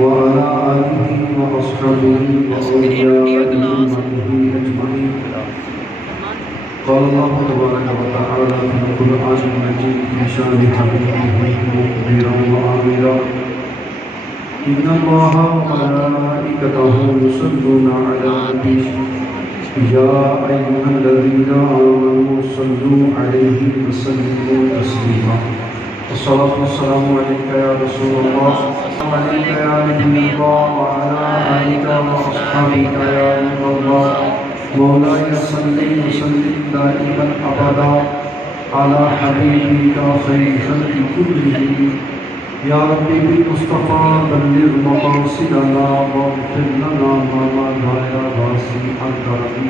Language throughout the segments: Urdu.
وعلى آله وأصحابه وأوليائه أجمعين. قال الله تبارك وتعالى في القرآن المجيد في شأن حبيبه مخبرا وآمرا إن الله وملائكته يصلون على النبي يا أيها الذين آمنوا صلوا عليه وسلموا تسليما. الصلاة والسلام عليك يا رسول الله وعليك يا نبي الله وعلى آلك وأصحابك يا نبي الله. مولاي صل وسلم دائما أبدا على حبيبك خير خلق كلهم. يا ربي بالمصطفى بلغ مقاصدنا واغفر لنا ما مضى يا واسع الكرم.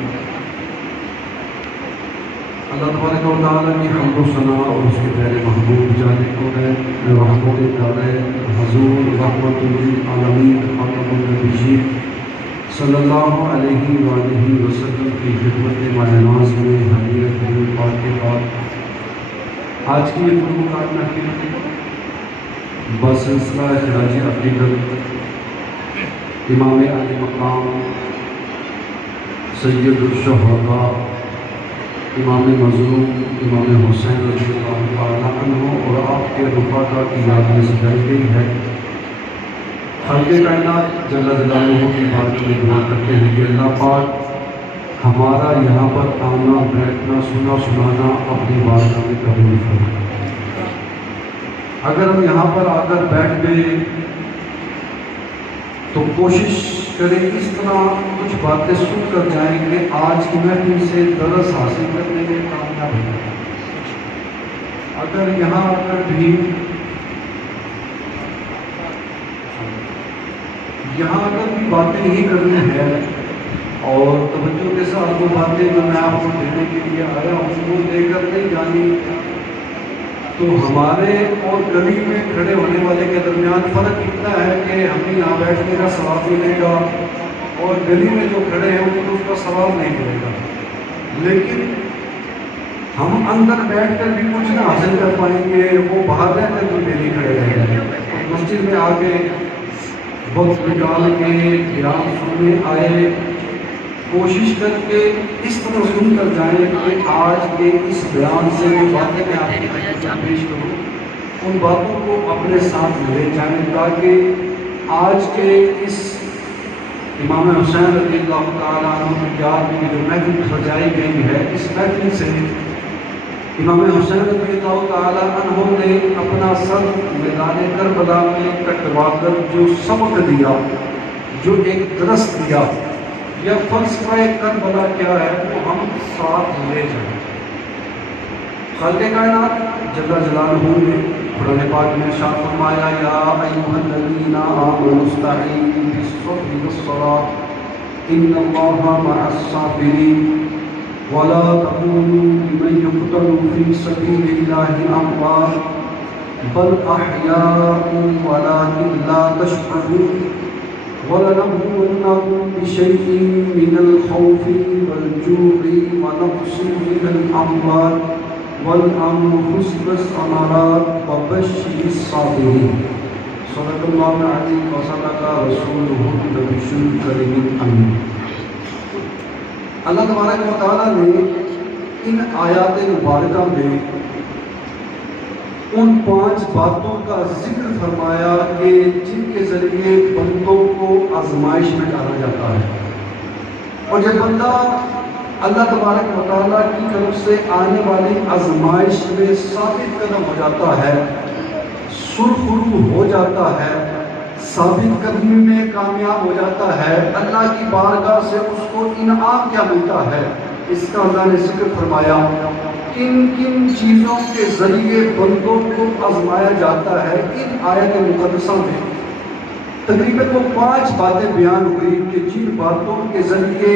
اللہ تبارک و تعالیٰ کی حمد و ثنا اور اس کے پیارے محبوب جانے کو ہے رحمت دارین حضور رحمت للعالمین خاتم النبیین صلی اللہ علیہ وآلہ وسلم کی خدمت ماہ میں حدیث حضور پاک کے بعد آج کی یہ خطبہ محفل بسلسلہ خراج عقیدت امام علی مقام سید الشہداء امام مظلوم امام حسین رضی اللہ تعالیٰ عنہ اور آپ کے رفقا کی یاد میں سجائی گئی ہے. خالق کائنات جل جلالہ کی بات میں دعا کرتے ہیں کہ اللہ پاک ہمارا یہاں پر آنا بیٹھنا سنا سنانا اپنی بارگاہ میں قبول فرمائے. اگر ہم یہاں پر آ کر بیٹھ گئے تو کوشش کریں اس طرح کچھ باتیں سن کر جائیں کہ آج کی محفل سے درس حاصل کرنے میں کامیاب ہو جائیں. اگر یہاں آ کر بھی باتیں نہیں کرنی ہے اور توجہ کے ساتھ وہ باتیں جو میں آپ کو دینے کے لیے آیا ہوں وہ دے کر نہیں جانی تو ہمارے اور گلی میں کھڑے ہونے والے کے درمیان فرق اتنا ہے کہ ہمیں یہاں بیٹھنے کا ثواب ملے گا اور گلی میں جو کھڑے ہیں ان کو اس کا ثواب نہیں ملے گا. لیکن ہم اندر بیٹھ کر بھی کچھ نہ حاصل کر پائیں گے وہ باہر رہ کر بھی نہیں کھڑے رہیں گے. مسجد میں آ کے وقت نکال کے بیان سننے آئے کوشش کر کے اس طرح سن کر جائیں کہ آج کے اس بیان سے جو باتیں میں آپ کی پیش کروں ان باتوں کو اپنے ساتھ لے جائیں تاکہ آج کے اس امام حسین رضی اللہ تعالیٰ عنہ کی یاد میں جو محفل سجائی گئی ہے اس محفل سے امام حسین رضی اللہ تعالیٰ عنہ نے اپنا سر میدان کربلا میں کٹوا کر جو سبق دیا جو ایک درس دیا یا فلسفہ کربلا کیا ہے وہ ہم ساتھ لے جائیں. خالق کائنات جل جلالہ نے قرآن پاک میں ارشاد فرمایا یا ایھا الذین آمنوا استعینوا بالصبر والصلاۃ ان اللہ مع الصابرین ولا تقولوا لمن يقتل في سبيل الله اموات بل احیاء ولكن لا تشعرون وَلَنَبْلُوَنَّكُمْ بِشَيْءٍ مِّنَ الْخَوْفِ وَالْجُوعِ وَنَقْصٍ مِّنَ الْأَمْوَالِ وَالْأَنفُسِ وَالثَّمَرَاتِ وَبَشِّرِ الصَّابِرِينَ. صدق اللہ العظیم وصدق رسولہ النبی الکریم الامین. اللہ تبارک و تعالیٰ نے ان آیات مبارکہ میں ان 5 باتوں کا ذکر فرمایا کہ جن کے ذریعے بندوں کو آزمائش میں ڈالا جاتا ہے اور جب بندہ اللہ تبارک و تعالیٰ کی طرف سے آنے والی آزمائش میں ثابت قدم ہو جاتا ہے سرخرو ہو جاتا ہے ثابت قدمی میں کامیاب ہو جاتا ہے اللہ کی بارگاہ سے اس کو انعام کیا ملتا ہے اس کا اللہ نے ذکر فرمایا. کن کن چیزوں کے ذریعے بندوں کو آزمایا جاتا ہے ان آیت مقدسہ میں تقریباً وہ 5 باتیں بیان ہوئی کہ جن باتوں کے ذریعے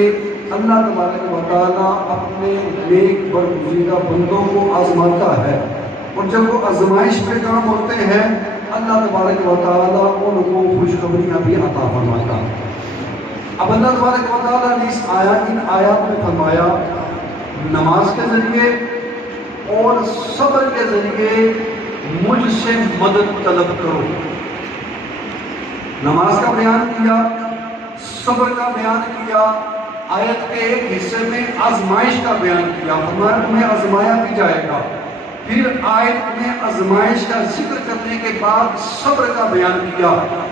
اللہ تبارک و تعالیٰ اپنے نیک برگزیدہ بندوں کو آزماتا ہے اور جب وہ آزمائش پہ کام ہوتے ہیں اللہ تبارک و تعالیٰ ان کو خوشخبریاں بھی عطا فرماتا ہے. اب اللہ تبارک و تعالیٰ نے ان آیات میں فرمایا نماز کے ذریعے اور صبر کے ذریعے مجھ سے مدد طلب کرو. نماز کا بیان کیا، صبر کا بیان کیا، آیت کے ایک حصے میں آزمائش کا بیان کیا، فرمایا تمہیں آزمایا بھی جائے گا. پھر آیت میں آزمائش کا ذکر کرنے کے بعد صبر کا بیان کیا،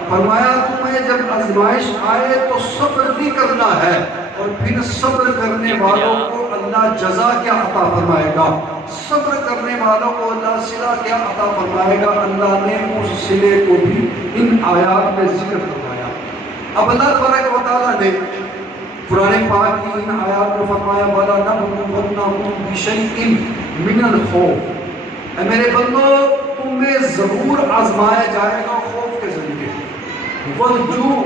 فرمایا تمہیں جب آزمائش آئے تو صبر بھی کرنا ہے، اور پھر صبر کرنے والوں کو اللہ جزا کیا عطا فرمائے گا، صبر کرنے والوں کو اللہ صلہ کیا عطا فرمائے گا. اللہ نے اس صلے کو بھی ان آیات میں ذکر فرمایا. اب اللہ تبارک و تعالیٰ نے قرآن پاک کی ان آیات میں فرمایا وَلَا نَبْلُوَنَّكُم بِشَيْءٍ مِّنَ الْخَوْفِ، اے میرے بندو تمہیں ضرور آزمایا جائے گا خوف کے ذریعے، وَالْجُوعِ،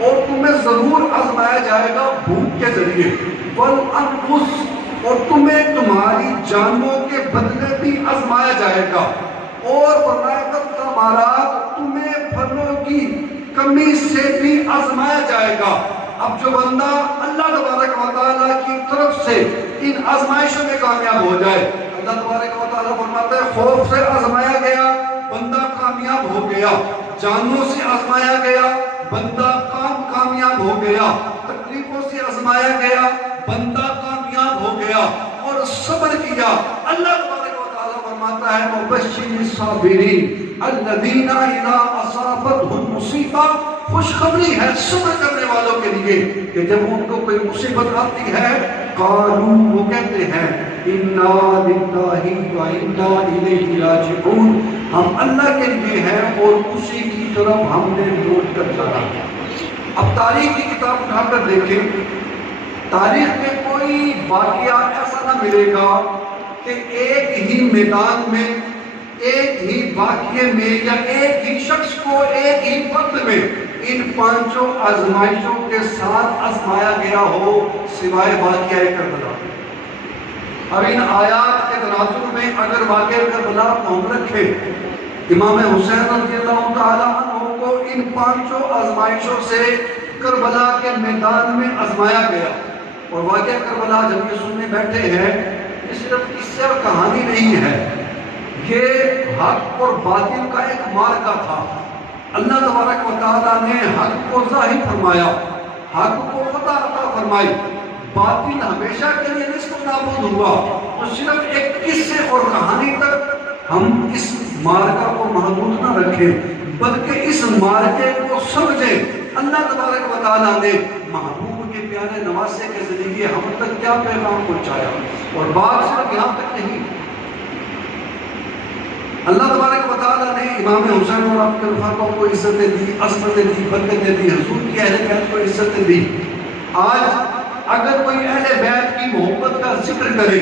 اور تمہیں ضرور آزمایا جائے گا بھوک کے ذریعے، وَالْأَنفُسِ، اور تمہیں تمہاری جانوں کے بدلے بھی آزمایا جائے گا، اور فرمایا وَالثَّمَرَاتِ، تمہیں پھلوں کی کمی سے بھی آزمایا جائے گا. اب جو بندہ اللہ تبارک و تعالیٰ کی طرف سے ان آزمائشوں میں کامیاب ہو جائے، اللہ تبارک و تعالیٰ فرماتا ہے خوف سے آزمایا گیا بندہ کامیاب ہو گیا، جانوں سے آزمایا گیا بندہ کامیاب ہو گیا، تکلیفوں سے آزمایا گیا بندہ کامیاب ہو گیا، اور صبر کیا. اللہ تبارک و تعالیٰ فرماتا ہے وَبَشِّرِ الصَّابِرِينَ الَّذِينَ إِذَا أَصَابَتْهُمْ مُصِیبَۃٌ، خوشخبری ہے صبر کرنے والوں کے لیے کہ جب ان کو کوئی مصیبت آتی ہے قالوا، وہ کہتے ہیں اِنَّا لِلَّهِ وَإِنَّا إِلَيْهِ رَاجِعُونَ، ہم اللہ کے لیے ہیں اور اسی کی طرف ہم نے لوٹ کر جانا ہے. اب تاریخ کی کتاب اٹھا کر دیکھیں، تاریخ میں کوئی واقعہ ایسا نہ ملے گا کہ ایک ہی میدان میں، ایک ہی واقعے میں، یا ایک ہی شخص کو ایک ہی وقت میں ان پانچوں آزمائشوں کے ساتھ آزمایا گیا ہو سوائے واقعہ کربلا. اب ان آیات کے تناظر میں اگر واقعہ کربلا کو ہم رکھے، امام حسین رضی اللہ تعالیٰ عنہ کو ان پانچوں آزمائشوں سے کربلا کے میدان میں آزمایا گیا، اور واقعہ کربلا جب یہ سننے بیٹھے ہیں یہ صرف قصہ اور کہانی نہیں ہے، یہ حق اور باطل کا ایک معرکہ تھا. اللہ تبارک و تعالیٰ نے حق کو ظاہر فرمایا، حق کو فتح عطا فرمائی، باطل ہمیشہ کے لیے نصف نابود ہوا. تو صرف ایک قصے اور کہانی تک ہم اس معرکہ کو محدود نہ رکھیں، بلکہ اس معرکے کو سمجھیں. اللہ تبارک و تعالیٰ نے محبوب کے پیارے نواسے کے ذریعے ہم تک کیا پیغام پہنچایا، اور بات صرف یہاں تک نہیں. اللہ تبارک و تعالیٰ نے امام حسین اور آپ کے رفاقوں کو عزتیں دی، عظمتیں دی، برکتیں دی، حضور کی اہل بیت کو عزتیں دی. آج اگر کوئی اہل بیت کی محبت کا ذکر کرے،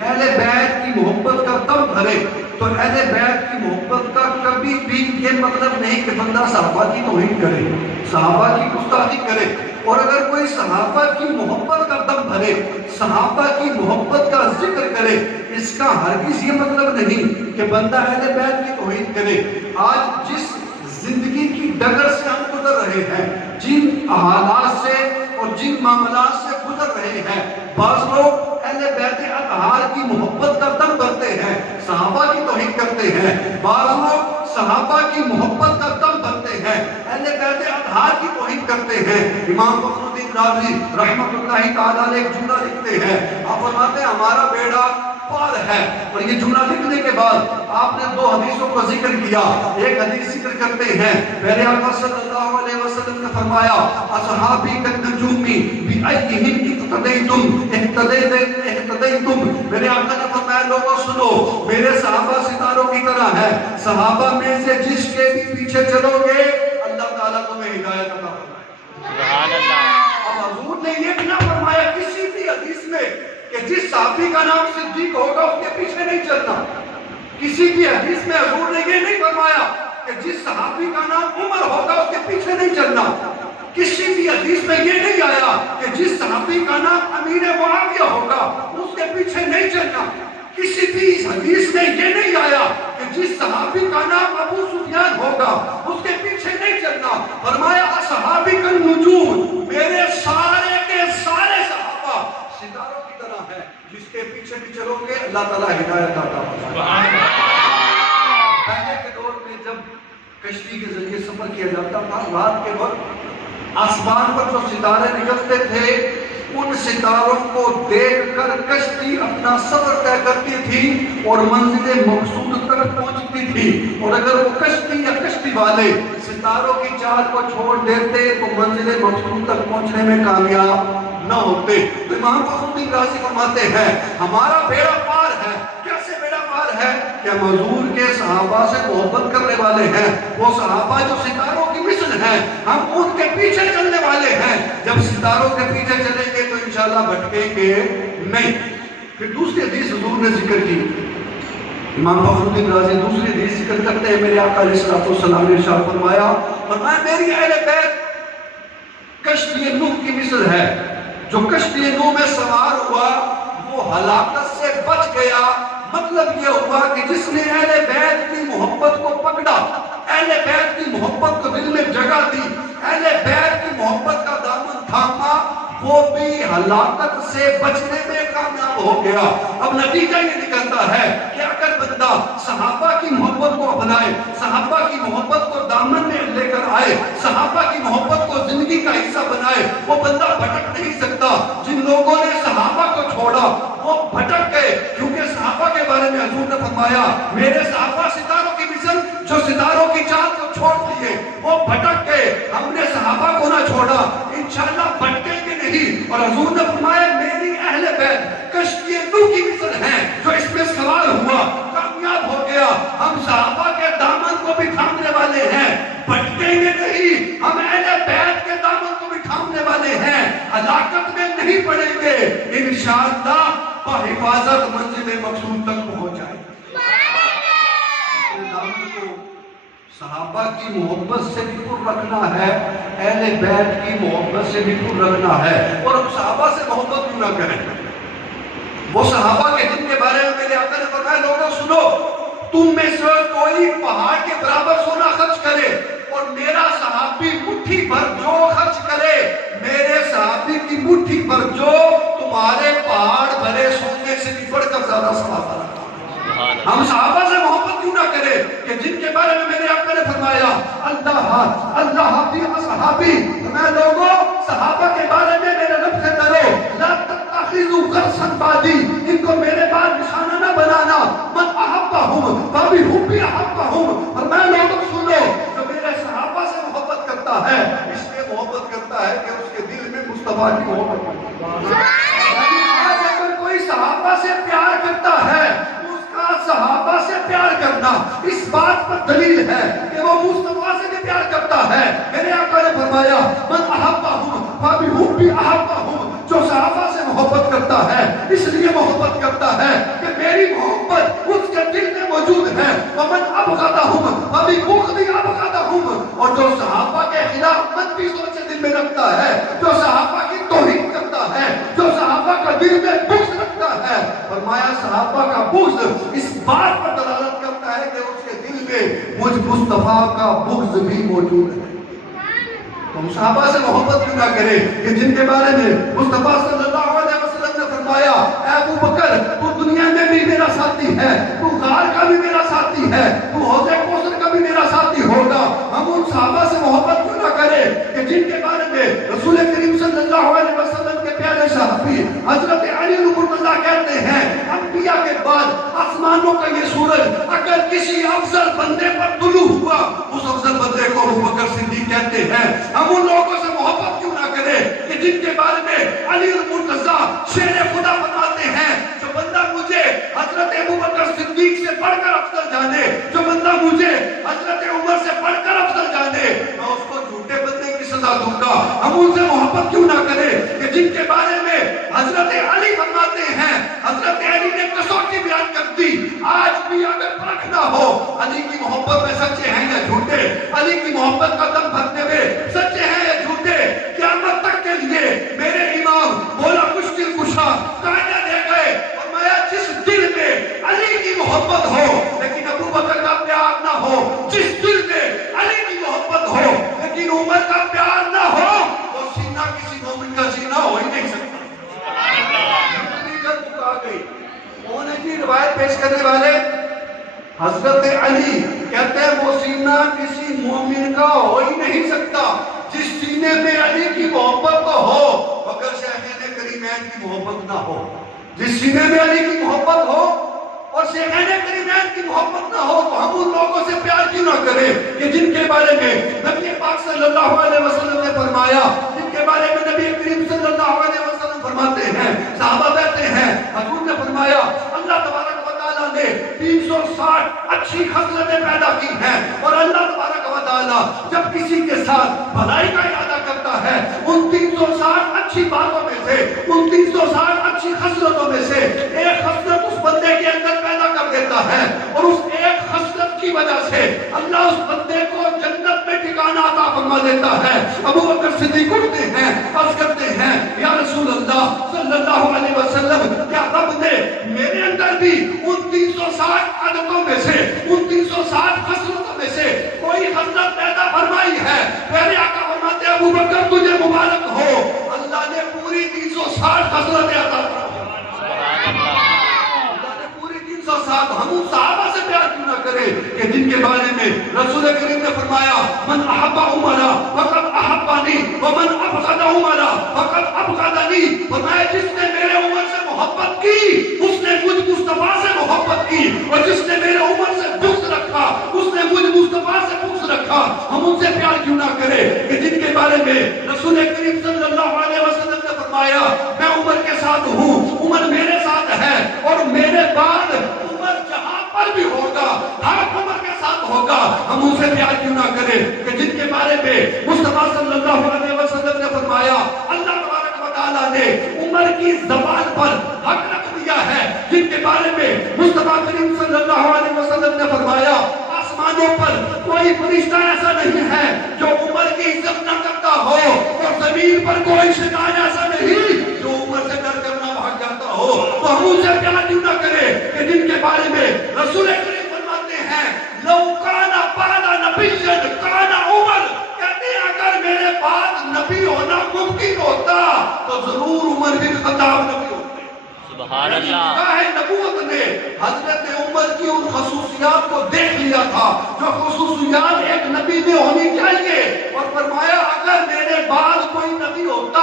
اہل بیت کی محبت کا دم بھرے، تو اہل بیت کی محبت کا کبھی بھی یہ مطلب نہیں کہ بندہ صحابہ کی توہین کرے، صحابہ کی گستاخی کرے. اور اگر کوئی صحابہ کی محبت کا دم بھرے، صحابہ کی محبت کا ذکر کرے، اس کا ہرگز یہ مطلب نہیں کہ بندہ اہل بیت کی توہین کرے. آج جس زندگی کی ڈگر سے ہم گزر رہے ہیں، جن حالات سے اور جن معاملات سے گزر رہے ہیں، بعض لوگ اہل بیت اطہار کی محبت کا دم بھرتے ہیں، صحابہ کی توہین کرتے ہیں. بعض لوگ صحابہ کی محبت کا دم بھرتے ہیں، اہل بیت اطہار کی توہین کرتے ہیں. امام فخر الدین رازی رحمۃ اللہ تعالیٰ علیہ ایک جملہ لکھتے ہیں، آپ فرماتے ہیں ہمارا بیڑا پار ہے. اور یہ جملہ لکھنے کے بعد آپ نے دو حدیثوں کا ذکر کیا. ایک حدیث ذکر کرتے ہیں، میرے آقا صلی اللہ علیہ وسلم نے فرمایا اصحابی کالنجومی بأیہم اقتدیتم. میرے آقا نے فرمایا لوگوں سنو، میرے صحابہ ستاروں کی طرح ہے، صحابہ میں سے جس کے بھی پیچھے چلو گے اللہ تعالیٰ تمہیں ہدایت عطا فرمائے. سبحان اللہ. اب حضور نے یہ بھی نہ فرمایا کسی بھی حدیث میں کہ جس صحابی کا نام صدیق ہوگا اس کے پیچھے نہیں چلنا. کسی بھی حدیث میں حضور نے یہ نہیں فرمایا کہ جس صحابی کا نام عمر ہوگا اس کے پیچھے نہیں چلنا. کسی بھی حدیث میں یہ نہیں آیا کہ جس صحابی کا نام امیر معاویہ ہوگا اس کے پیچھے نہیں چلنا. کسی بھی حدیث میں یہ نہیں آیا کہ جس صحابی کا نام ابو سفیان ہوگا اس کے پیچھے نہیں چلنا. فرمایا اصحابی کالنجوم، میرے سارے کے سارے صحابہ ستاروں کی طرح ہے، جس کے پیچھے بھی چلو گے اللہ تعالیٰ ہدایت عطا فرمائے. کشتی کے ذریعے سفر کیا جاتا تھا. رات کے وقت آسمان پر جو ستارے نکلتے تھے ان ستاروں کو دیکھ کر کشتی اپنا سفر طے کرتی تھی اور منزل مقصود تک پہنچتی تھی. اور اگر وہ کشتی یا کشتی والے ستاروں کی چال کو چھوڑ دیتے تو منزل مقصود تک پہنچنے میں کامیاب نہ ہوتے. تو امام فخر الدین رازی فرماتے ہیں ہمارا بیڑا پار ہے. کیسے بیڑا پار ہے؟ کہ ہم حضور کے صحابہ سے محبت کرنے والے ہیں. وہ صحابہ جو ستاروں کی مثل ہیں ہم ان کے پیچھے چلنے والے ہیں. جب ستاروں کے پیچھے چلیں گے تو انشاءاللہ بھٹکیں گے نہیں. پھر دوسری حدیث حضور نے ذکر کی. امام فخر الدین رازی دوسری حدیث ذکر کرتے ہیں میرے آقا علیہ الصلوۃ والسلام نے ارشاد فرمایا میری اہل بیت کشتی نوح کی مثل ہے. جو کشتی نوح میں سوار ہوا وہ ہلاکت سے بچ گیا. مطلب یہ ہوا کہ جس نے اہل بیت کی محبت کو پکڑا, اہل بیت کی محبت کو دل میں جگہ دی, اہل بیت کی محبت کا دامن تھاما, وہ بھی ہلاکت سے بچنے میں کامیاب ہو گیا. اب نتیجہ یہ نکلتا ہے کہ اگر بندہ صحابہ کی محبت کو اپنائے, صحابہ کی محبت کو دامن میں لے کر آئے, صحابہ کی محبت کو زندگی کا حصہ بنائے, وہ بندہ بھٹک نہیں سکتا. جن لوگوں نے صحابہ کو چھوڑا وہ بھٹک گئے, کیونکہ صحابہ کے بارے میں حضور نے فرمایا میرے صحابہ ستاروں کی مثل جو ستاروں کی چال کو چھوڑ دیے وہ بھٹک گئے. ہم نے صحابہ کو نہ چھوڑا انشاءاللہ بھٹکیں گے نہیں. اور حضور نے فرمایا میری اہل بیت کشتی نوح کی مثل ہیں جو اس میں سوار ہوا کامیاب ہو گیا. ہم صحابہ کے دامن کو بھی تھامنے والے ہیں, بھٹکیں گے نہیں. ہم اہل بیت کے دامن کو بھی تھامنے والے ہیں, ہلاکت میں نہیں پڑیں گے. انشاءاللہ بحفاظت منزل مقصود تک پہنچ جائے. اپنے دامن کو صحابہ کی محبت سے بھی پر رکھنا ہے, اہل بیت کی محبت سے بھی پر رکھنا ہے. اور ہم صحابہ سے محبت کیوں نہ کریں؟ وہ صحابہ کے جن کے بارے میں میرے آقا نے فرمایا لوگوں سنو, تم میں سے کوئی پہاڑ کے برابر سونا خرچ کرے اور میرا صحابی مٹھی بھر جو خرچ کرے, میرے صحابی کی مٹھی بھر جو تمہارے پہاڑ بھرے سونے سے بھی بڑھ کر زیادہ ثواب رکھا. ہم صحابہ سے محبت کیوں نہ کرے کہ جن کے بارے میں میرے آقا نے فرمایا اللہ فی اصحابی. میں لوگوں صحابہ کے بارے میں میرے رب سے ڈرو, لا تتخذوا غرسا بعدی, ان کو میرے بعد نشانہ نہ بنانا. من احبہم فبحبی احبہم. اور میں لوگوں سنو جو میرے صحابہ سے محبت کرتا ہے اس لیے محبت کرتا ہے کہ اس کے دل میں مصطفیٰ کی محبت ہے. آج اگر کوئی صحابہ سے پیار کرتا ہے, صحابہ سے پیار کرنا اس بات پر دلیل ہے کہ وہ مصطفیٰ سے بھی پیار کرتا ہے. میرے آقا نے فرمایا من احبہم فبحبی احبہم. جو صحابہ سے محبت کرتا ہے اس لیے محبت کرتا ہے کہ میری محبت اس کے دل میں موجود ہے. ومن ابغضہم فببغضی ابغضہم. اور جو صحابہ کے خلاف منفی سوچیں دل میں رکھتا ہے, جو صحابہ کی توہین کرتا ہے, جو صحابہ کا دل میں بغض رکھتا ہے, فرمایا صحابہ کا بغض اس بات پر دلالت کرتا ہے کہ اس کے دل میں مجھ مصطفیٰ کا بغض بھی موجود ہے. ہم صحابہ سے محبت کیوں نہ کریں کہ جن کے بارے میں مصطفیٰ صلی اللہ علیہ وسلم نے فرمایا اے ابو بکر تو دنیا میں بھی میرا ساتھی ہے, تو غار کا بھی میرا ساتھی ہے, تو حوض کوثر کا بھی میرا ساتھی ہوگا. ہم ان صحابہ سے محبت کیوں نہ کریں کہ جن کے بارے میں رسول کریم صلی اللہ علیہ وسلم کے پیارے صحابی حضرت علی رضی اللہ کہتے ہیں انبیاء کے بعد آسمانوں کا یہ سورج اگر کسی افضل بندے پر طلوع ہوا اس افضل بندے کو ابو بکر صدیق کہتے ہیں. ہم ان لوگوں سے محبت کیوں نہ کریں کہ جن کے بارے میں علی المرتضیٰ شیر خدا فرماتے ہیں جو بندہ مجھے حضرت ابو بکر صدیق سے بڑھ کر افضل جانے, جو بندہ مجھے حضرت عمر سے بڑھ کر افضل جانے, میں اس کو جھوٹے بندے کی سزا دوں گا. ہم ان سے محبت کیوں نہ کریں کہ جن کے بارے میں حضرت علی فرماتے ہیں حضرت علی نے کسوٹی بیان کر دی. آج بھی اگر پرکھنا ہو علی کی محبت میں سچے ہیں یا جھوٹے, علی کی محبت کا دم بھرتے ہوئے سچے ہیں یا جھوٹے, قیامت تک کے لیے میرے امام مولا مشکل کشا قاعدہ دے گئے. فرمایا جس دل میں علی کی محبت ہو لیکن ابو بکر کا پیار نہ ہو, جس دل میں علی کی محبت ہو لیکن عمر کا پیار نہ ہو, وہ سینہ کسی مومن کا سینہ ہو ہی نہیں سکتا. کون ہے جی روایت پیش کرنے والے؟ حضرت علی کہتے ہیں وہ سینہ کسی نکاح ہو ہی نہیں سکتا جس سینے میں علی کی محبت تو ہو مگر شیخین کریمین کی محبت نہ ہو. جس سینے میں علی کی محبت ہو اور شیخین کریمین کی محبت نہ ہو تو ہم ان لوگوں سے پیار کیوں نہ کریں کہ جن کے بارے میں نبی پاک صلی اللہ علیہ وسلم نے فرمایا، جن کے بارے میں نبی کریم صلی اللہ علیہ وسلم فرماتے ہیں، صحابہ کہتے ہیں، حضور نے فرمایا اللہ تبارک و تعالیٰ نے 360 اچھی خصلتیں پیدا کی ہیں اور اللہ تبارک و تعالیٰ جب کسی کے ساتھ بھلائی کا ارادہ کرتا ہے ان 360 اچھی باتوں میں سے، ان 360 اچھی خصلتوں میں سے ایک خصلت اس بندے کے اندر پیدا کر دیتا ہے اور اس ایک خصلت کی وجہ سے اللہ اس بندے کو جنت میں ٹھکانہ عطا فرما دیتا ہے. ابو بکر صدیق اٹھتے ہیں، عرض کرتے ہیں یا رسول اللہ صلی اللہ علیہ وسلم کیا رب نے میرے اندر بھی ان 360 عادتوں میں سے، ان 360 خصلتوں میں سے کوئی خصلت پیدا فرمائی ہے؟ میرے آقا فرماتے ہیں ابو بکر تجھے مبارک ہو، اللہ نے پوری 360 خصلتیں عطا فرمائی. اللہ نے پوری 360. ہم ان صحابہ سے پیار کیوں نہ کریں کہ جن کے بارے میں رسول کریم نے فرمایا من احب عمر فقد احبنی ومن ابغض عمر فقد ابغضنی. فرمایا جس نے میرے عمر سے محبت کی اس نے مجھ مصطفیٰ سے محبت کی اور جس نے میرے عمر سے بغض رکھا اس نے مجھ مصطفیٰ سے بغض رکھا. ہم ان سے پیار کیوں نہ کریں کہ جن کے بارے میں رسول کریم صلی اللہ علیہ وسلم نے فرمایا میں عمر کے ساتھ ہوں، عمر میرے ساتھ ہے اور میرے بعد عمر جہاں پر بھی ہوگا ہر عمر کے ساتھ ہوگا. ہم ان سے پیار کیوں نہ کریں کہ جن کے بارے میں مصطفیٰ صلی اللہ علیہ وسلم نے فرمایا اللہ تبارک و تعالیٰ نے عمر کی زبان پر حق رکھ دیا ہے، جن کے بارے میں مصطفیٰ کریم صلی اللہ علیہ وسلم نے فرمایا آسمانوں پر کوئی فرشتہ ایسا نہیں ہے جو عمر کی عزت نہ کرتا ہو اور زمین پر کوئی شیطان ایسا نہیں جو عمر سے ڈر کر نہ بھاگ جاتا ہو. تو ہم ان سے پیار کیوں نہ کریں کہ جن کے بارے میں رسول کریم فرماتے ہیں لو کان بعد نبی کان عمر، کہتے ہیں اگر میرے بعد نبی ہونا ممکن ہوتا تو ضرور عمر بن خطاب نبی ہوتے. سبحان اللہ. کہا نبوت نے حضرت عمر کی ان خصوصیات کو دیکھ لیا تھا جو خصوصیات ایک نبی میں ہونی چاہیے اور فرمایا اگر میرے بعد کوئی نبی ہوتا،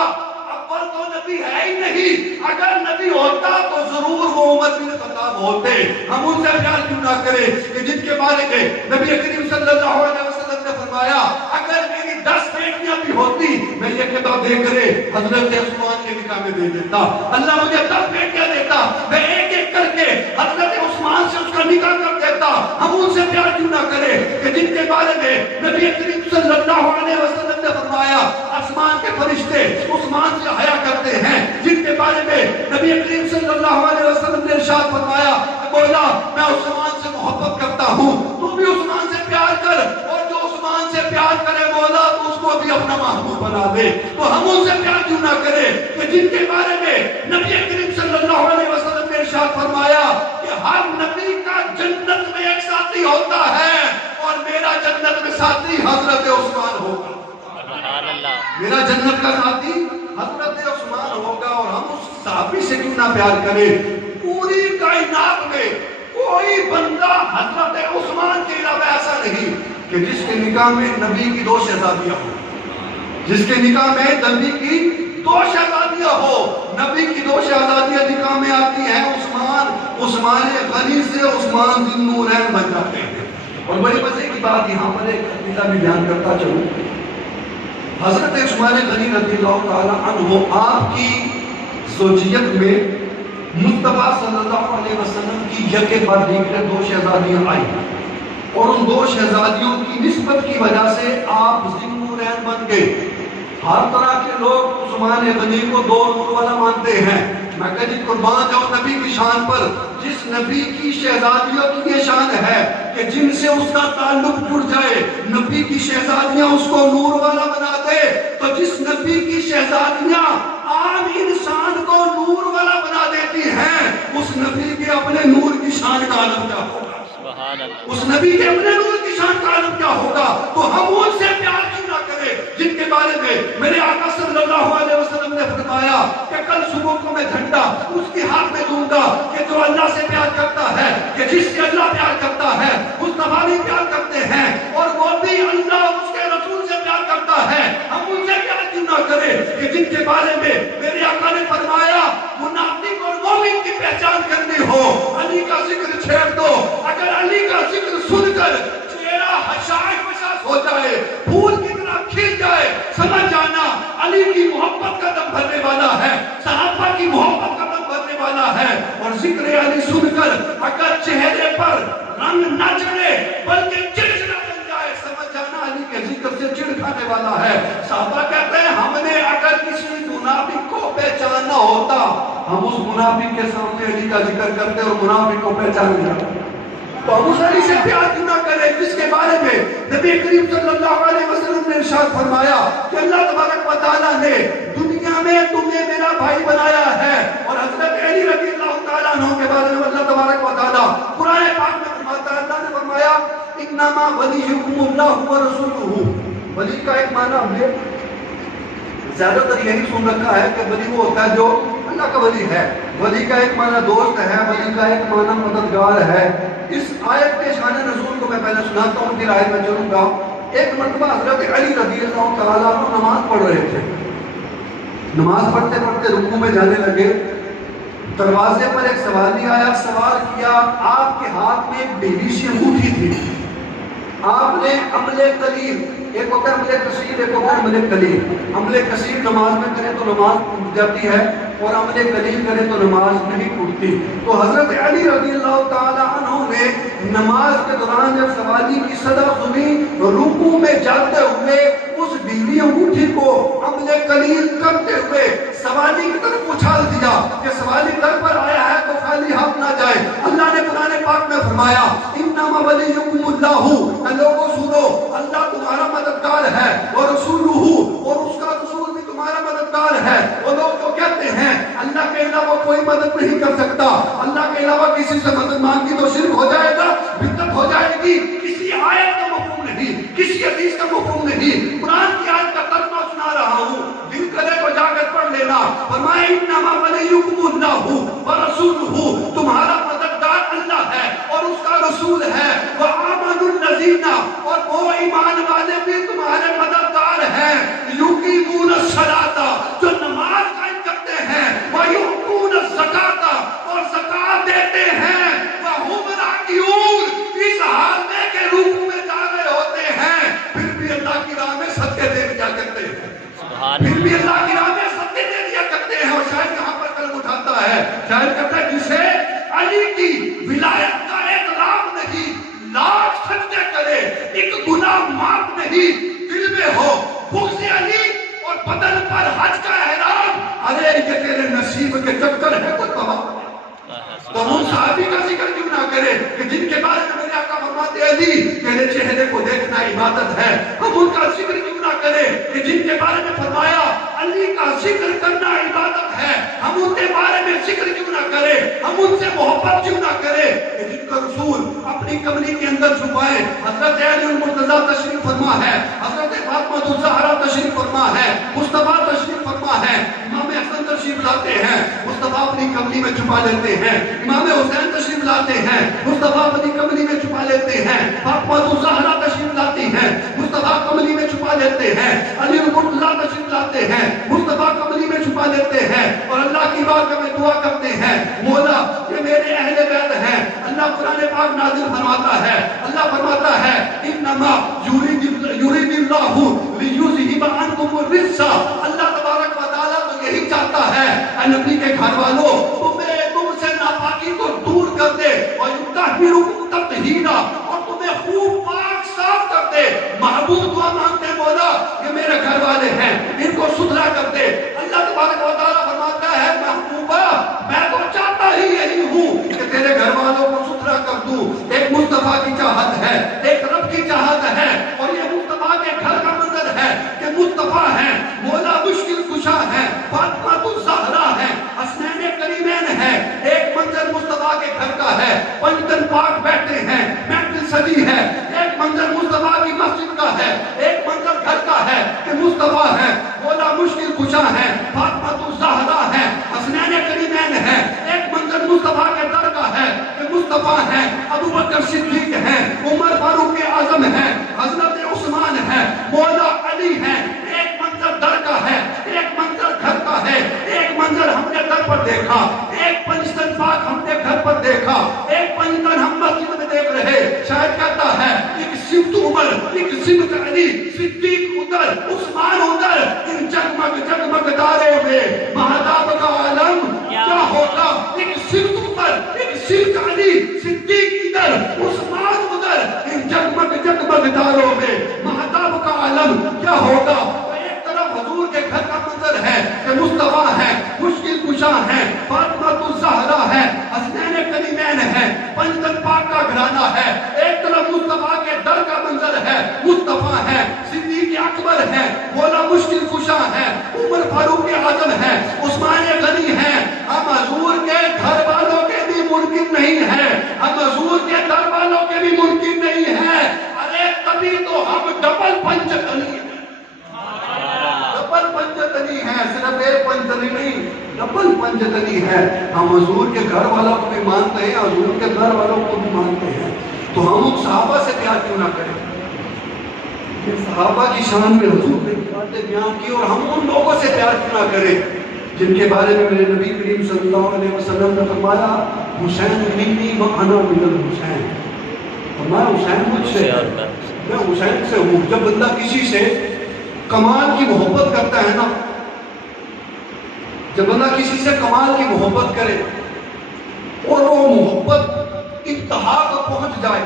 اول تو نبی ہے ہی نہیں، اگر نبی ہوتا تو ضرور وہ عمر بن خطاب ہوتے. ہم ان سے پیار کیوں نہ کریں کہ جن کے بارے میں نبی کریم صلی اللہ علیہ وسلم نے فرمایا اگر میری 10 بیٹیاں بھی ہوتی میں یہ کتاب دے کرے حضرت عثمان کے نکاح میں دے دیتا. اللہ مجھے 10 بیٹیاں دیتا میں ایک ایک کر کے حضرت عثمان سے اس کا نکاح کر دیتا. ہم ان سے پیار کیوں نہ کریں کہ جن کے بارے میں نبی کریم صلی اللہ علیہ وسلم نے فرمایا آسمان کے فرشتے عثمان سے حیا کرتے ہیں، جن کے بارے میں نبی کریم صلی اللہ علیہ وسلم نے ارشاد فرمایا بولا میں عثمان سے محبت کرتا ہوں، تو بھی عثمان سے پیار کر اور جو عثمان سے پیار کرے مولا تو اس کو بھی اپنا محبوب بنا دے. تو ہم ان سے پیار کیوں نہ کریں کہ جن کے بارے میں نبی کریم صلی اللہ علیہ وسلم نے ارشاد فرمایا کہ ہر نبی کا جنت میں ایک ساتھی ہوتا ہے اور میرا جنت میں ساتھی حضرت عثمان ہوگا. میرا جنت کا ساتھی حضرت عثمان ہوگا. اور ہم اس صحابی سے کیوں نہ پیار کریں؟ پوری کائنات میں کوئی بندہ حضرت عثمان کے علاوہ ایسا نہیں کہ جس کے نکاح میں نبی کی 2 شہزادیاں ہوں، جس کے نکاح میں نبی کی 2 شہزادیاں ہو. نبی کی 2 شہزادیاں نکاح میں آتی ہیں، عثمان غنی سے عثمان ذی النورین بن جاتے ہیں. اور بڑی مزے کی بات یہاں پر ایک حقیقت بھی بیان کرتا چلوں. حضرت عثمان غنی رضی اللہ تعالی عنہ آپ کی زوجیت میں مصطفیٰ صلی اللہ علیہ وسلم کی یکے بعد دیگر 2 شہزادیاں آئی اور ان 2 شہزادیوں کی نسبت کی وجہ سے آپ ذی النورین بن گئے. ہر طرح کے لوگ عثمان غنی کو 2 نور والا مانتے ہیں. میں کہا جی قربان جاؤ نبی کی شان پر. جس نبی کی شہزادیوں کی یہ شان ہے کہ جن سے اس کا تعلق جڑ جائے نبی کی شہزادیاں اس کو نور والا بنا دے، تو جس نبی کی شہزادیاں عام انسان کو نور والا بنا دیتی ہیں اس نبی کے اپنے نور کی شان کا عالم کیا ہوگا؟ اس نبی کے اپنے نور کی شان کا عالم کیا ہوگا؟ تو ہم ان سے پیار کیوں نہ کریں جن کے بارے میں میرے آقا صلی اللہ علیہ وسلم نے فرمایا کہ کل صبح کو میں جھنڈا اس کے ہاتھ میں دوں گا کہ جو اللہ سے پیار کرتا ہے، کہ جس سے اللہ پیار کرتا ہے مصطفیٰ بھی پیار کرتے ہیں اور وہ بھی اللہ اس کے علی کی محبت کا دم بھرنے والا ہے، صحابہ کی محبت کا دم بھرنے والا ہے. اور ذکر علی سن کر اگر چہرے پر رنگ نہ چڑھے بلکہ چڑچڑا بن جائے، سمجھ جانا علی کے ذکر سے چڑ کھانے والا ہے. صحابہ کہتے ہیں ہم نے اگر کسی منافق کو پہچاننا ہوتا ہم اس منافق کے سامنے علی کا ذکر کرتے اور منافق کو پہچان جاتے. تو ابو علی سے پیار کیوں نہ کرے جس کے بارے میں نبی کریم صلی اللہ علیہ وسلم نے ارشاد فرمایا کہ اللہ تبارک و تعالیٰ نے دنیا میں تمہیں میرا بھائی بنایا ہے. اور حضرت علی رضی اللہ تعالیٰ عنہ کے بارے میں اللہ تبارک و تعالیٰ قرآن پاک میں فرماتا ہے، اللہ نے فرمایا انما ولیکم اللہ ورسولہ. ولی کا ایک معنی ہم نے زیادہ تر یہی سن رکھا ہے کہ ولی وہ ہوتا ہے جو اللہ کا ولی ہے. ولی کا ایک معنی دوست ہے، ولی کا ایک معنی مددگار ہے. اس آیت کے شان نزول کو میں پہلے سناتا ہوں پھر آیت میں چلوں گا. ایک مرتبہ حضرت علی رضی اللہ تعالیٰ عنہ نماز پڑھ رہے تھے. نماز پڑھتے پڑھتے رکوع میں جانے لگے. دروازے پر ایک سوالی آیا، سوال کیا. آپ کے ہاتھ میں ایک بیوی سی انگوٹھی تھی. آپ نے عمل قلیل، ایک ہوتا ہے عمل کثیر، ایک ہوتا ہے عمل قلیل. عمل کثیر نماز میں کریں تو نماز ٹوٹ جاتی ہے اور عمل قلیل کریں تو نماز نہیں ٹوٹتی. تو حضرت علی رضی اللہ تعالی عنہ نے نماز کے دوران جب سوالی کی صدا سنی، رکوع میں جاتے ہوئے اس بیوی انگوٹھی کو عمل قلیل کرتے ہوئے سوالی کی طرف اچھال دیا کہ سوالی در پر آیا ہے تو خالی ہاتھ نہ جائے. اللہ نے قرآن پاک میں فرمایا انما ولیکم اللہ، لوگوں سنو اللہ تمہارا مددگار ہے، اور رسولہ، اور اس کا رسول بھی تمہارا مددگار ہے. وہ لوگ جو کہتے ہیں اللہ کے علاوہ کوئی مدد نہیں کر سکتا، اللہ کے علاوہ کسی سے مدد مانگی تو شرک ہو جائے گا، بدعت ہو جائے گی. کسی آیت کا مفہوم نہیں، کسی حدیث کا مفہوم نہیں، قرآن کی آیت کا ترجمہ سنا رہا ہوں، دل کرے تو جا کر پڑھ لینا. فرمایا انما ولیکم اللہ ورسولہ، تمہارا مددگار اللہ ہے اور اس کا رسول ہے. وآمنوا الذین، اور وہ ایمان والے بھی تمہارے مددگار ہیں. یقیمون الصلاۃ، جو نماز قائم کرتے ہیں. ویؤتون الزکاۃ، اور زکات دیتے ہیں. وہم راکعون، اس حال میں کہ رکوع میں جا رہے ہوتے ہیں پھر بھی اللہ کی راہ میں صدقے دے دیا کرتے ہیں. پھر بھی اللہ کی راہ میں صدقے دے دیا کرتے ہیں. اور شاید یہاں پر قلم اٹھاتا ہے، شاید کہتا ہے جسے علی کی ولایت کا اعتراف نہیں، لاکھ سجدے کرے ایک گناہ معاف نہیں، دل میں ہو بغض علی اور بدن پر حج کا احرام، ارے یہ تیرے نصیب کے چکر ہے کوئی بابا. تو ہم صحابی کا ذکر کیوں نہ کرے کہ جن کے بارے میں میرے آقا فرماتے ہیں علی تیرے چہرے کو دیکھنا عبادت ہے. ہم ان کا ذکر کیوں نہ کرے کہ جن کے بارے میں فرمایا علی کا ذکر کرنا عبادت ہے. ہم ان کے بارے میں ذکر کیوں نہ کرے، ہم ان سے محبت کیوں نہ کرے کہ جن کا رسول اپنی کمری کے اندر چھپائے. حضرت علی المرتضیٰ تشریف فرما ہے، حضرت فاطمہ الزہرا تشریف فرما ہے، مصطفیٰ تشریف فرما ہے، امام حسن تشریف لاتے ہیں، مصطفیٰ اپنی کمری میں چھپا لیتے ہیں. امام حسین تشریف لاتے ہیں، مصطفیٰ اپنی کمری میں چھپا لیتے ہیں. فاطمہ الزہرا تشریف لاتی ہیں، مصطفیٰ کمری میں چھپا لیتے ہیں. علی المرتضیٰ تشریف لاتے ہیں، مصطفیٰ کمری میں چھپا لیتے ہیں. اور اللہ کی بارگاہ میں دعا کرتے ہیں مولا یہ میرے اہل بیت ہیں. اللہ قرآن پاک نازل فرماتا ہے، اللہ فرماتا ہے انما یرید اللہ لیذہب عنکم الرجس. اللہ تبارک و تعالیٰ تو یہی چاہتا ہے اے نبی کے گھر والوں تم سے ناپاکی کو دور کر دے، وَيُطَہِّرُکُمْ تَطْہِیرًا، اور تمہیں خوب پاک صاف کر دے. محبوب دعا مانگتے مولا یہ میرے گھر والے ہیں ان کو ستھرا کر دے. اللہ تبارک و تعالیٰ فرماتا ہے محبوبہ میں تو چاہتا ہی یہی ہوں کہ تیرے گھر والوں کو ستھرا کر دوں. ایک مصطفیٰ کی چاہت ہے، ایک رب کی چاہت ہے، اور یہ مصطفیٰ کے گھر کا منظر ہے کہ مصطفیٰ ہیں، مولا مشکل کشا ہے، فاطمہ الزہرا ہے، حسنین کریمین ہے. ایک منظر مصطفیٰ کے گھر کا ہے، پنجتن پاک بیٹھتے ہیں، محفل سجی ہے. ایک منظر مصطفیٰ کی مسجد کا ہے، ایک منظر گھر کا ہے کہ مصطفیٰ ہے، مولا مشکل کشا ہے، فاطمہ الزہرا ہے، حسنین کریمین ہے. ایک منظر مصطفیٰ کے در کا ہے کہ مصطفیٰ ہے، ابو بکر صدیق ہے، عمر فاروق اعظم ہے، حضرت عثمان ہے، مولا علی ہے. ایک منظر در کا ہے، ایک منظر گھر کا ہے. ایک منظر ہم نے در پر دیکھا، ایک پنجتن پاک ہم نے گھر پر دیکھا، ایک پنجتن ہم مسجد میں دیکھ رہے. شاید کہتا ہے ایک صفت عمر، ایک سمت علی صدیق ادھر عثمان ادھر، ان جگمگ جگمگ تاروں میں مہتاب کا عالم کیا ہوگا؟ ایک سمت پر ایک سمت علی صدیق ادھر عثمان ادھر، ان جگمگ جگمگ تاروں میں مہتاب کا عالم کیا ہوگا؟ ایک طرف حضور کے گھر کا منظر ہے کہ مصطفیٰ ہے، مشکل کشا ہے، فاطمہ الزہرا ہے، حسنین کریمین ہے، پنجتن پاک کا گھرانہ ہے، ایک طرف مصطفیٰ کے در کا منظر ہے، مصطفیٰ ہے، صدیق اکبر ہے، مولا مشکل کشا ہے، عمر فاروق اعظم ہے، عثمان غنی ہے، ہم حضور کے گھر والوں کے بھی ممکن نہیں ہے، ہم حضور کے در والوں کے بھی ممکن نہیں ہے، ارے تبھی تو ہم ڈبل پنجتنی ہیں، ڈبل پنجتنی ہے، صرف ایک پنجتنی نہیں، ڈبل پنجتنی ہے، ہم حضور کے گھر والوں کو بھی مانتے ہیں، حضور کے در والوں کو بھی مانتے ہیں، تو ہم ان صحابہ سے پیار کیوں نہ کریں؟ یہ صحابہ کی شان میں حضور نے باتیں بیان کی، اور ہم ان لوگوں سے پیار کیوں نہ کریں جن کے بارے میں میرے نبی کریم صلی اللہ علیہ وسلم نے فرمایا حسین منی و انا من الحسین، فرمایا حسین مجھ سے، میں حسین سے ہوں۔ جب بندہ کسی سے کمال کی محبت کرتا ہے نا، جب بندہ کسی سے کمال کی محبت کرے اور وہ محبت انتہا کو پہنچ جائے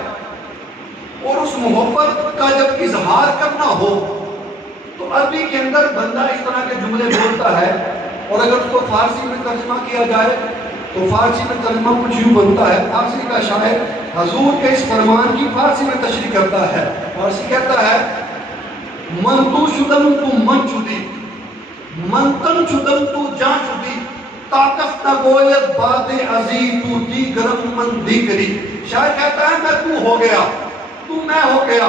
اور اس محبت کا جب اظہار کرنا ہو تو عربی کے اندر بندہ اس طرح کے جملے بولتا ہے، اور اگر اس کو فارسی میں ترجمہ کیا جائے تو فارسی میں ترجمہ کچھ یوں بنتا ہے۔ فارسی کا شاعر حضور کے اس فرمان کی فارسی میں تشریح کرتا ہے، فارسی کہتا ہے من تو شدم تو من چودی، من تن شدم تو جان چودی، طاقت نہ گوید باد عزی تو دیگرم من دیگری۔ شاعر کہتا ہے میں تو ہو گیا، تو میں ہو گیا،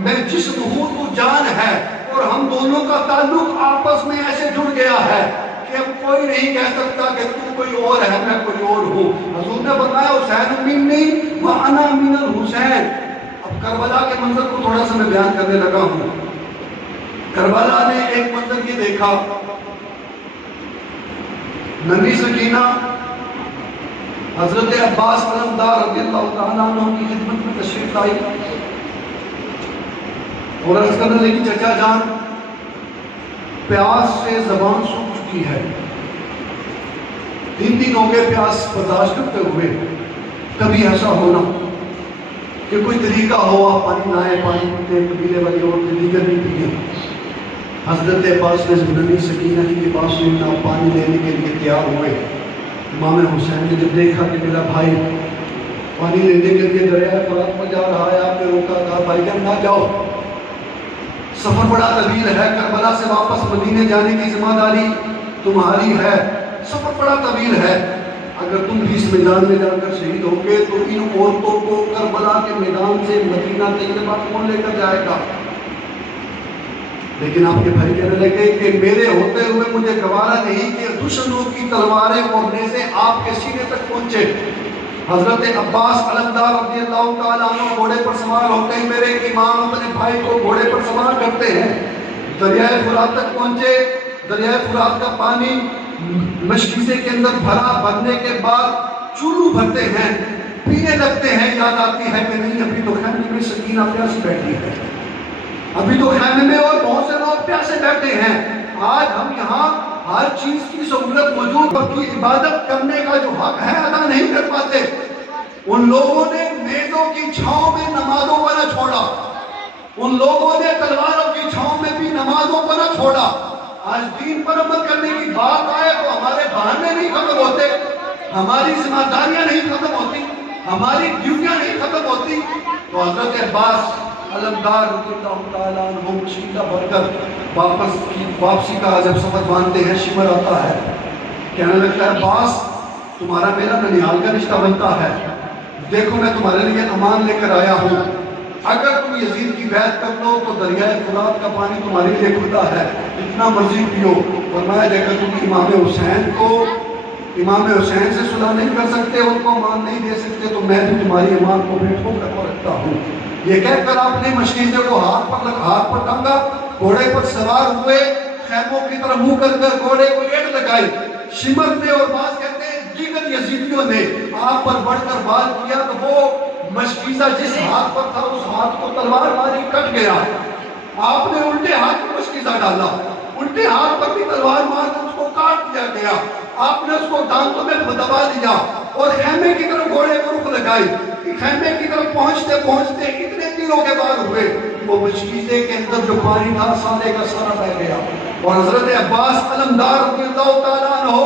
میں جسم ہوں تو جان ہے، اور ہم دونوں کا تعلق آپس میں ایسے جڑ گیا ہے کہ اب کوئی نہیں کہہ سکتا کہ تو کوئی اور ہے میں کوئی اور ہوں۔ حضور نے بتایا حسین منی و انا من الحسین۔ اب کربلا کے منظر کو تھوڑا سا میں بیان کرنے لگا ہوں۔ کربلا نے ایک منظر یہ دیکھا، نبی سکینہ حضرت عباس علمدار رضی اللہ تعالیٰ عنہ کی خدمت میں تشریف لائی اور عرض کرنے لگی چچا جان پیاس سے زبان سوکھ چکی ہے، 3 دن ہو گئے پیاس برداشت کرتے ہوئے، کبھی ایسا ہونا کہ کوئی طریقہ ہو آپ پانی لائیں، پانی پیتے قبیلے والے اور دیگر نہیں پیے۔ حضرت عباس نے نبی سکینہ کے پاس میں پانی لینے کے لیے تیار ہوئے۔ امام حسین نے جب دیکھا کہ میرا بھائی پانی لینے کے لیے دریائے فرات میں جا رہا ہے، آپ نے روکا، کہا بھائی جان نہ جاؤ، سفر بڑا طویل ہے، کربلا سے واپس مدینے جانے کی ذمہ داری تمہاری ہے، سفر بڑا طویل ہے، اگر تم بھی اس میدان میں جا کر شہید ہو گے تو ان عورتوں کو کربلا کے میدان سے مدینہ طیبہ کون لے کر جائے گا؟ لیکن آپ کے بھائی کہنے لگے کہ میرے ہوتے ہوئے مجھے گوارا نہیں کہ دشمنوں کی تلواریں اور نیزیں آپ کے سینے تک پہنچے۔ حضرت عباس علمدار رضی اللہ تعالیٰ عنہ گھوڑے پر سوار ہوتے ہیں، میرے امام اپنے بھائی کو گھوڑے پر سوار کرتے ہیں، دریائے فرات تک پہنچے۔ دریائے فرات کا پانی مشکیزے کے اندر بھرنے کے بعد چولو بھرتے ہیں، پینے لگتے ہیں، یاد آتی ہے کہ نہیں ابھی تو خیمے میں سکینہ پیاسی بیٹھی ہے، ابھی تو خیمے میں اور بہت سے لوگ پیاسے بیٹھے ہیں، آج ہم یہاں ہر چیز کی سہولت موجود اور کی عبادت کرنے کا جو حق ہے ادا نہیں کر پاتے۔ ان لوگوں نے میزوں کی چھاؤں میں نمازوں کو نہ چھوڑا، ان لوگوں نے تلواروں کی چھاؤں میں بھی نمازوں کو نہ چھوڑا۔ آج دین پر عمل کرنے کی بات آئے تو ہمارے بہانے نہیں ختم ہوتے، ہماری ذمہ داریاں نہیں ختم ہوتی، ہماری ڈیوٹیاں نہیں ختم ہوتی۔ تو حضرت عباس علمدار رضی اللہ تعالیٰ عنہ مشکلہ بھر کر واپسی کا جب سفر باندھتے ہیں، شمر آتا ہے، کہنے لگتا ہے عباس تمہارا میرا ننیال کا رشتہ بنتا ہے، دیکھو میں تمہارے لیے امان لے کر آیا ہوں، اگر تم یزید کی بیعت کر لو تو دریائے فرات کا پانی تمہارے لیے کھلتا ہے، اتنا مرضی پیو۔ فرمایا اگر تم امام حسین سے صلح نہیں کر سکتے، ان کو امان نہیں دے سکتے، تو میں بھی تمہاری امان کو بیٹھو کر کو رکھتا ہوں۔ یہ کہہ کر آپ نے مشکیزے کو ہاتھ پر ٹانگا، گھوڑے پر سوار ہوئے، خیموں کی طرف منہ کر کر گھوڑے کو ایٹ لگائی۔ شمر نے اور بعض کہتے ہیں دیگر یزیدیوں نے آپ پر بڑھ کر بات کیا تو وہ مشکیزہ جس ہاتھ پر تھا اس ہاتھ کو تلوار ماری کٹ کٹ گیا. آپ نے الٹے ہاتھ میں مشکیزہ ڈالا, الٹے ہاتھ پر بھی تلوار مار کر اس کو کاٹ دیا گیا. آپ نے اس کو دانتوں میں دبا دیا اور خیمے کی طرف گھوڑے کو رخ لگائی. خیمے کی طرف پہنچتے پہنچتے اتنے دنوں کے بعد ہوئے وہ مشکیزے کے اندر جو پانی تھا سارے کا سارا بہ گیا. اور حضرت عباس علمدار رضی اللہ تعالیٰ عنہ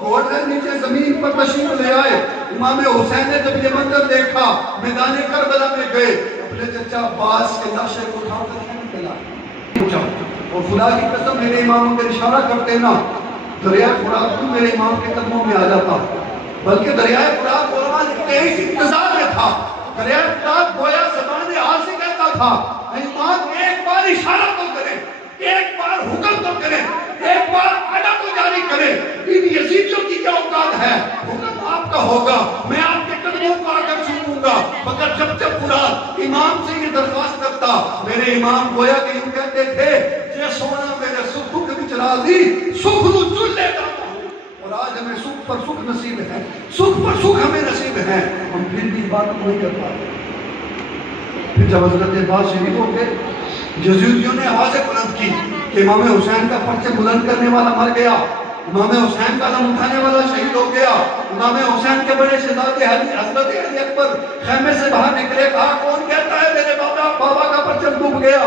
گھوڑے نیچے زمین پر تشریف لے آئے. امام حسین نے جب یہ منظر دیکھا میدان کربلا میں گئے, اپنے چچا عباس کے لاشے کو اٹھا کر خیمے پہ لائے. اور خدا کی قسم میرے امام کو اشارہ کرتے نا, دریائے فرات تو میرے امام کے قدموں میں آ جاتا, بلکہ دریائے فرات قرآن کے اس انتظار میں تھا. دریائے فرات گویا زبان حال سے کہتا تھا امام ایک بار اشارہ تو کرے, ایک بار حکم تو کرے, ایک بار آڈر تو جاری کرے. ان یزیدیوں کی کیا اوقات ہے, حکم آپ کا ہوگا, میں آپ کے قدموں کو آ کر چھوؤں گا. مگر جب جب فرات امام سے یہ درخواست کرتا, میرے امام گویا کہ یوں کہتے تھے جے سونا میرے سکھ بھی چلا دی سکھ نو چل لیتا ہوں. اور آج ہمیں سکھ پر سکھ نصیب ہے, سکھ پر سکھ ہمیں نصیب ہے, ہم پھر بھی بات نہیں کر پاتے. پھر جب حضرت عباس شہید ہو گئے, یزیدیوں نے آواز بلند کی کہ امام حسین کا پرچم بلند کرنے والا مر گیا, امام حسین کا علم اٹھانے والا شہید ہو گیا. امام حسین کے بڑے شہزادے حضرت علی اکبر خیمے سے باہر نکلے, کہا کون کہتا ہے میرے بابا کا پرچم ڈوب گیا,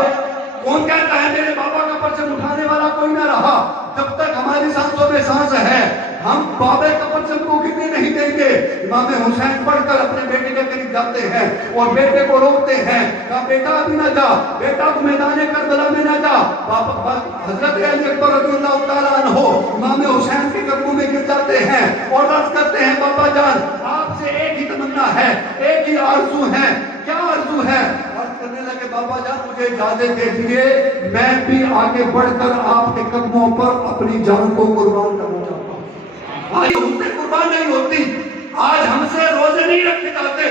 کون کہتا ہے میرے بابا کا پرچم اٹھانے والا کوئی نہ رہا. جب تک ہماری سانسوں میں سانس ہے ہم بابا کا پرچم کو گرنے نہیں دیں گے. امام حسین پڑھ کر اپنے بیٹے کے قریب جاتے ہیں اور بیٹے کو روکتے ہیں, کہا بیٹا ابھی نہ جا, بیٹا تو میدان کربلا میں نہ جا. حضرت علی اکبر رضی اللہ تعالیٰ عنہ امام حسین کے قدموں میں گر جاتے ہیں اور عرض کرتے ہیں بابا جان آپ سے ایک ہی تمنا ہے, ایک ہی آرزو ہے. کیا آرزو ہے؟ عرض کرنے لگے بابا جان مجھے اجازت دے دیے, میں بھی آگے بڑھ کر آپ کے قدموں پر اپنی جان کو قربان کرنا چاہتا ہوں. آج ہم سے قربان نہیں ہوتی, آج ہم سے روزے نہیں رکھے جاتے,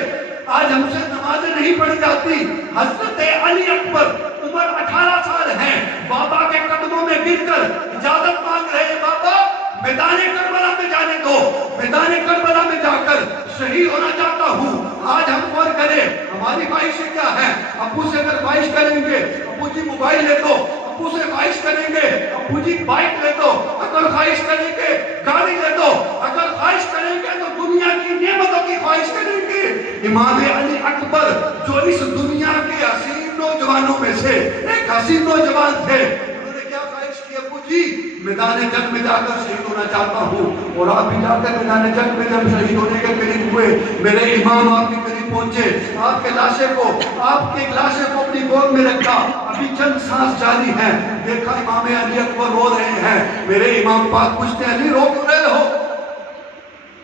آج ہم سے نمازیں نہیں پڑھی جاتی. حضرت علی اکبر عمر 18 سال ہیں, بابا کے قدموں میں گر کر اجازت مانگ رہے ہیں بابا میدان کربلا میں جانے کو, میدان کربلا میں جا کر شہید ہونا چاہتا ہوں. آج ہم کون کرے, ہماری خواہشیں کیا ہیں؟ ابو سے اگر خواہش کریں گے ابو جی موبائل لے دو, ابو سے خواہش کریں گے ابو جی بائک لے دو, اگر خواہش کریں گے گاڑی لے دو, اگر خواہش کریں گے تو دنیا کی نعمتوں کی خواہش کریں گے. امام علی اکبر جو اس دنیا کے حسین نوجوانوں میں سے ایک حسین نوجوان تھے, انہوں نے کیا خواہش کی ابو جی میدان جنگ میں جا کر شہید ہونا چاہتا ہوں. اور آپ بھی جا کر میدان جنگ میں جب شہید ہونے کے قریب ہوئے, میرے امام آپ کے قریب پہنچے, آپ کے لاشے کو اپنی گود میں رکھا, ابھی چند سانس جاری ہیں, دیکھا امام علی اکبر رو رہے ہیں. میرے امام پاک پوچھتے ہیں علی رو کیوں رہے ہو,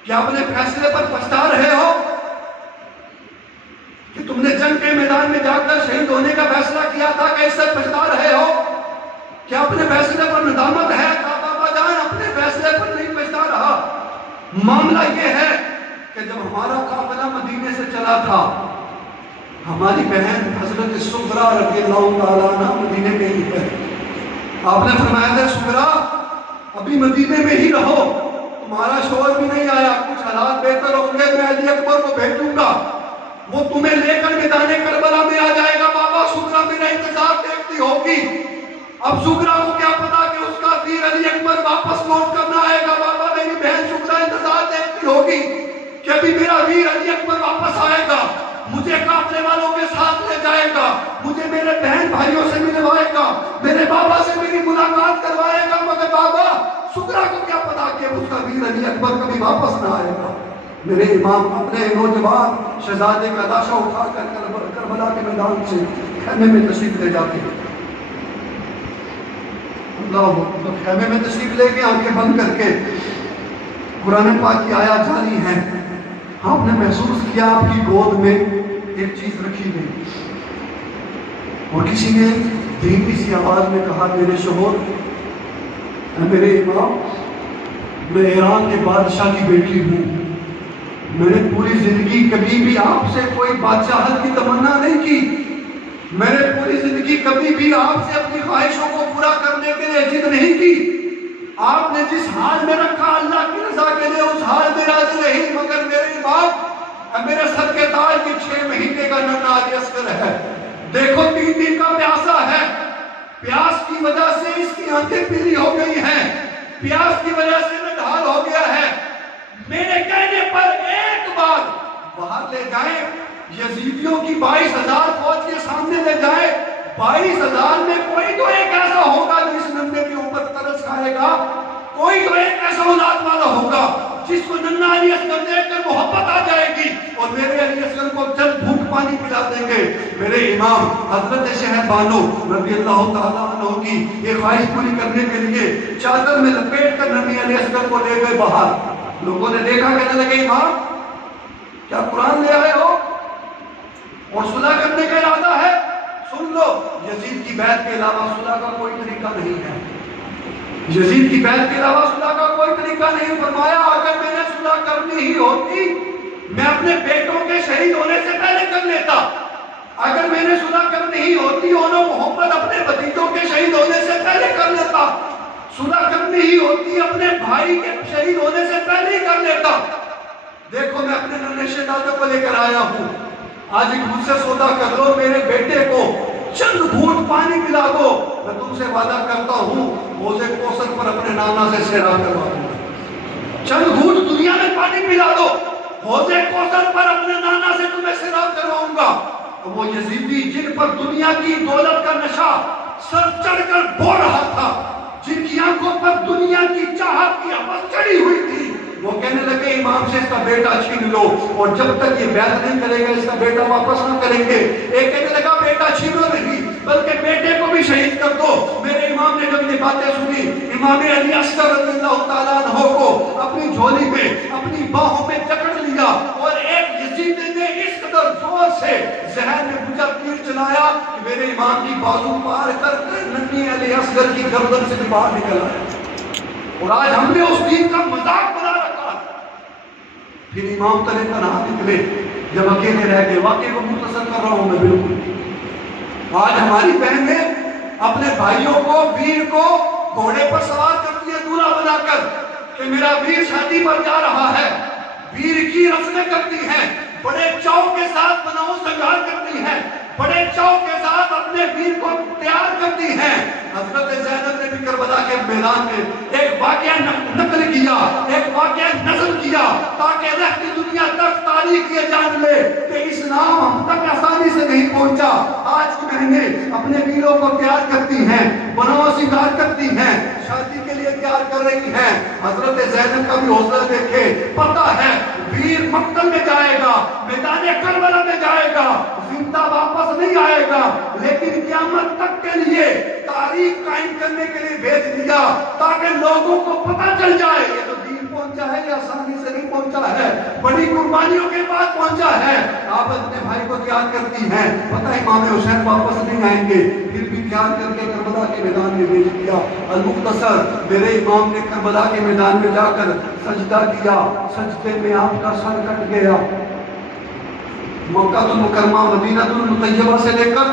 کیا اپنے فیصلے پر پچھتا رہے ہو کہ تم نے جنگ کے میدان میں جا کر شہید ہونے کا فیصلہ کیا تھا, کہ اس سے پچھتا رہے ہو, کیا اپنے فیصلے پر ندامت ہے؟ کہا بابا جان اپنے فیصلے پر نہیں پچھتا رہا. معاملہ یہ ہے کہ جب ہمارا قافلہ مدینے سے چلا تھا, ہماری بہن حضرت سغرا رضی اللہ تعالیٰ عنہ مدینے میں ہی ہے. آپ نے فرمایا تھا سغرا ابھی مدینے میں ہی رہو, تمہارا شوہر بھی نہیں آیا, کچھ حالات بہتر ہوں گے میں علی اکبر کو بھیجوں گا, وہ تمہیں لے کر میدان کربلا میں آ جائے گا. بابا سغرا میرا انتظار دیکھتی ہوگی. اب سغرا کو کیا پتا کہ اس کا ویر علی اکبر واپس لوٹ کر نہ آئے گا. بابا میری بہن سغرا انتظار دیکھتی ہوگی کہ ابھی میرا ویر علی اکبر واپس آئے گا, مجھے قافلے والوں کے ساتھ لے جائے گا, مجھے میرے بہن بھائیوں سے ملوائے گا, میرے بابا سے میری ملاقات کروائے گا. مگر بابا سغرا کو کیا پتا کہ اس کا ویر علی اکبر کبھی واپس نہ آئے گا. میرے امام اپنے نوجوان شہزادے کا لاشا اٹھا کر کربلا کے میدان سے خیمے میں تشریف لے جاتے ہیں. اللہ خیمے میں تشریف لے کے آنکھیں بند کر کے قرآن پاک کی آیات جاری ہیں. آپ نے محسوس کیا آپ کی گود میں ایک چیز رکھی گئی, اور کسی نے دھیمی سی آواز میں کہا میرے شوہر, میرے امام, میں ایران کے بادشاہ کی بیٹی ہوں, میں نے پوری زندگی کبھی بھی آپ سے کوئی بادشاہت کی تمنا نہیں کی, میں نے پوری زندگی کبھی بھی آپ سے اپنی خواہشوں کو پورا کرنے کے لیے ضد نہیں کی. آپ نے جس حال میں رکھا اللہ کی رضا کے لیے اس حال میں راضی رہی. مگر میرے باپ میرے سر کے تاج کی 6 مہینے کا ننھا علی اصغر ہے, دیکھو 3 دن کا پیاس کی وجہ سے اس کی آنکھیں پیلی ہو گئی ہیں، پیاس کی وجہ سے نڈھال ہو گیا ہے، میرے کہنے پر ایک بار باہر لے جائیں، یزیدیوں کی 22,000 فوج کے سامنے لے جائیں، 22,000 میں کوئی تو ایک ایسا ہوگا جو اس ننھے کے اوپر ترس کھائے گا، کوئی تو ایک ایسا اولاد والا ہوگا جس کو ننھا علی اصغر دیکھ کر محبت آ جائے گی اور میرے علی اصغر کو چند گھونٹ پانی پلا دیں گے۔ میرے امام حضرت شہر بانو رضی اللہ تعالیٰ عنہ کی یہ خواہش پوری کرنے کے لیے چادر میں لپیٹ کر نبی علی اصغر کو لے گئے باہر۔ لوگوں نے دیکھا، کہنے لگے امام کیا قرآن لے آئے ہو اور صلح کرنے کا ارادہ ہے؟ سن لو، یزید کی بیعت کے علاوہ صلح کا کوئی طریقہ نہیں ہے، یزید کی بیعت کے علاوہ صلح کا کوئی طریقہ نہیں۔ فرمایا اگر میں نے صلح کرنی ہی ہوتی میں اپنے بیٹوں کے شہید ہونے سے پہلے کر لیتا، اگر میں نے صلح کرنی ہی ہوتی انہوں محمد اپنے بھتیجوں کے شہید ہونے سے پہلے کر لیتا، صلح کرنی ہی ہوتی اپنے بھائی کے شہید ہونے سے پہلے ہی کر لیتا۔ دیکھو میں اپنے ننھے شہزادے کو لے کر آیا ہوں، آج ایک مجھ سے سودا کر لو، میرے بیٹے کو چند گھونٹ پانی پلا دو، میں تم سے وعدہ کرتا ہوں حوض کوثر پر اپنے نانا سے سیراب کروا دوں گا۔ چند گھونٹ دنیا میں پانی پلا دو، حوض کوثر پر اپنے نانا سے تمہیں سیراب کرواؤں گا۔ وہ یزیدی جن پر دنیا کی دولت کا نشہ سر چڑھ کر بو رہا تھا، جن کی آنکھوں پر دنیا کی چاہت کی ہوس چڑھی ہوئی تھی، وہ کہنے لگے امام سے اس کا بیٹا چھین لو، اور جب تک یہ بیعت نہیں کرے گا اس کا بیٹا واپس نہ کریں گے۔ ایک کہنے لگا بیٹا چھینو نہیں بلکہ بیٹے کو بھی شہید کر دو۔ میرے امام نے جب یہ باتیں سنی، امام علی اصغر رضی اللہ تعالیٰ عنہ کو اپنی جھولی میں اپنی باہوں میں جکڑ لیا اور ایک یزیدی نے اس قدر زور سے ذہن میں مجھے تیر چلایا کہ میرے امام کی بازو پار کر ننھی علی اصغر کی گردن سے باہر نکل آیا، اور آج ہم نے اس دین کا مذاق بنا رکھا۔ پھر امام تلے تنہا نکلے جب اکیلے رہ گئے۔ واقعے کو مختصر کر رہا ہوں میں بالکل۔ آج ہماری بہنیں اپنے بھائیوں کو، ویر کو گھوڑے پر سوار کرتی ہے دولہا بنا کر کہ میرا ویر شادی پر جا رہا ہے، ویر کی رسمیں کرتی ہیں، بڑے چاؤ کے ساتھ بناؤ سنگار کرتی ہیں، بڑے چاؤ کے ساتھ اپنے ویر کو تیار کرتی ہیں۔ حضرت زینب نے بھی کربلا کے میدان میں ایک واقعہ نقل کیا، ایک واقعہ نظم کیا تاکہ رہتی دنیا تک تاریخ یہ جان لے کہ اسلام ہم تک آسانی سے نہیں پہنچا۔ آج کی بہنیں اپنے ویروں کو تیار کرتی ہیں، بناؤ سنگار کرتی ہیں، شادی کے لیے تیار کر رہی ہیں۔ حضرت زینب کا بھی حوصلہ دیکھے، پتہ ہے ویر مقتل میں جائے گا، میدان کربلا میں جائے گا، زندہ واپس نہیں آئے گا، لیکن قیامت تک کے لیے تاریخ قائم کرنے کے لیے بھیج دیا تاکہ لوگوں کو پتہ چل جائے یہ تو دین پہنچا ہے، یہ آسانی سے نہیں پہنچا ہے، بڑی قربانیوں کے بعد پہنچا ہے۔ آپ اپنے بھائی کو تیار کرتی ہیں، پتہ امام حسین واپس نہیں آئیں گے، پھر بھی تیار کر کے کربلا کے میدان میں بھیج دیا۔ المختصر، میرے امام نے کربلا کے میدان میں جا کر سجدہ کیا، سجدے میں آپ کا سر کٹ گیا۔ مکہ المکرمہ مدینہ المطیبہ سے لے کر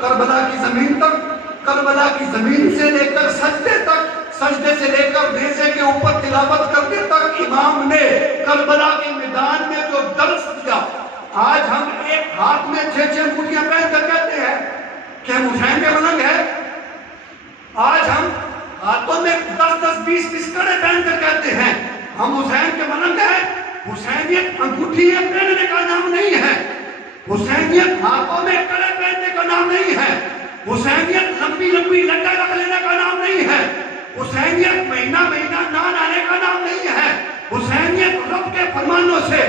کربلا کی زمین تک، کربلا کی زمین سے لے کر سجدے تک، سجدے سے لے کر نیزے کے اوپر تلاوت کرنے تک امام نے کربلا کے میدان میں جو درس دیا۔ آج ہم ایک ہاتھ میں 6 انگوٹھیاں پہن کر کہتے ہیں کہ ہم حسین کے ملنگ ہیں، آج ہم ہاتھوں میں 10 20 کڑے پہن کر کہتے ہیں ہم حسین کے ملنگ ہیں۔ حسینیت انگوٹھیاں پہننے کا نام نہیں ہے، حسینیت ہاتھوں میں کڑے پہننے کا نام نہیں ہے، حسینیت لمبی لمبی لٹیں رکھ لینے کا نام نہیں ہے، حسینیت مہینہ مہینہ نان آنے کا نام نہیں ہے، حسینیت رب کے فرمانوں سے